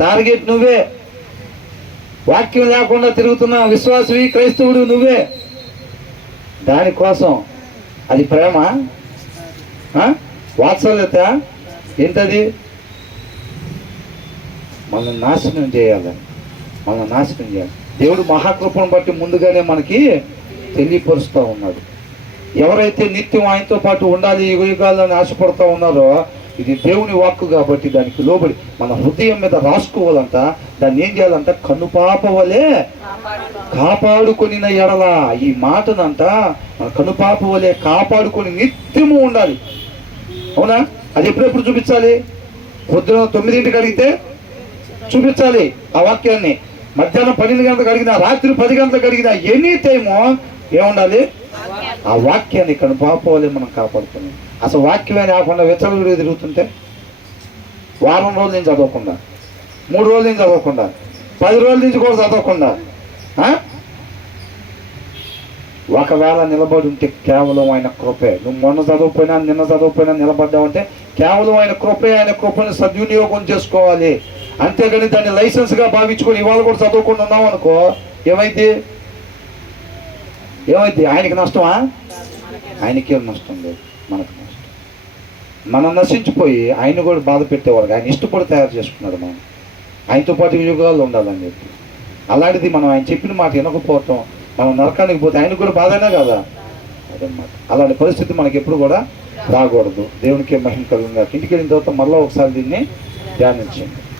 టార్గెట్ నువ్వే. వాక్యం లేకుండా తిరుగుతున్న విశ్వాసవి క్రైస్తవుడు నువ్వే. దానికోసం అది ప్రేమ, వాత్సల్యత ఏంటది? మనల్ని నాశనం చేయాలి, మనల్ని నాశనం చేయాలి. దేవుడు మహాకృపను బట్టి ముందుగానే మనకి తెలియపరుస్తూ ఉన్నాడు. ఎవరైతే నిత్యం ఆయనతో పాటు ఉండాలి, యుగ యుగాలను ఆశపడుతూ ఉన్నారో, ఇది దేవుని వాక్కు కాబట్టి దానికి లోబడి మన హృదయం మీద రాసుకోవాలంట. దాన్ని ఏం చేయాలంట? కనుపాప వలె కాపాడుకొనిన ఎడల. ఈ మాటనంట మన కనుపాప వలె కాపాడుకొని నిత్యము ఉండాలి. అవునా? అది ఎప్పుడెప్పుడు చూపించాలి? పొద్దున 9 అడిగితే చూపించాలి ఆ వాక్యాన్ని. మధ్యాహ్నం 12 గంటలకు అడిగినా, రాత్రి 10 గంటలకు అడిగినా, ఎనీ టైము ఏముండాలి? ఆ వాక్యాన్ని కనుపాప వలె మనం కాపాడుకుని. అసలు వాక్యమే లేకుండా విచ్చలవిడిగా తిరుగుతుంటే, వారం రోజుల నుంచి చదవకుండా, 3 రోజుల నుంచి చదవకుండా, 10 రోజుల నుంచి కూడా చదవకుండా, ఒకవేళ నిలబడి ఉంటే కేవలం ఆయన కృపే. నువ్వు మొన్న చదవకపోయినా, నిన్న చదవకపోయినా నిలబడ్డావంటే కేవలం ఆయన కృపే. ఆయన కృపని సద్వినియోగం చేసుకోవాలి. అంతేగాని దాన్ని లైసెన్స్గా భావించుకొని ఇవాళ కూడా చదవకుండా ఉన్నాం అనుకో, ఏమైంది? ఆయనకి నష్టమా? ఆయనకేం నష్టం లేదు, మనకు నష్టం. మనం నశించిపోయి ఆయన కూడా బాధ పెట్టేవారు. ఆయన ఇష్టపడి తయారు చేసుకున్నాడు మనం ఆయనతో పాటు యుగాల్లో ఉండాలని చెప్పి. అలాంటిది మనం ఆయన చెప్పిన మాట వినకపోవటం, మనం నరకానికి పోతే ఆయనకు కూడా బాధైనా కదా అదనమాట. అలాంటి పరిస్థితి మనకి ఎప్పుడు కూడా రాకూడదు. దేవునికి మహిమ కలుగుగా. ఇంటికి వెళ్ళిన తర్వాత మళ్ళీ ఒకసారి దీన్ని ధ్యానించండి.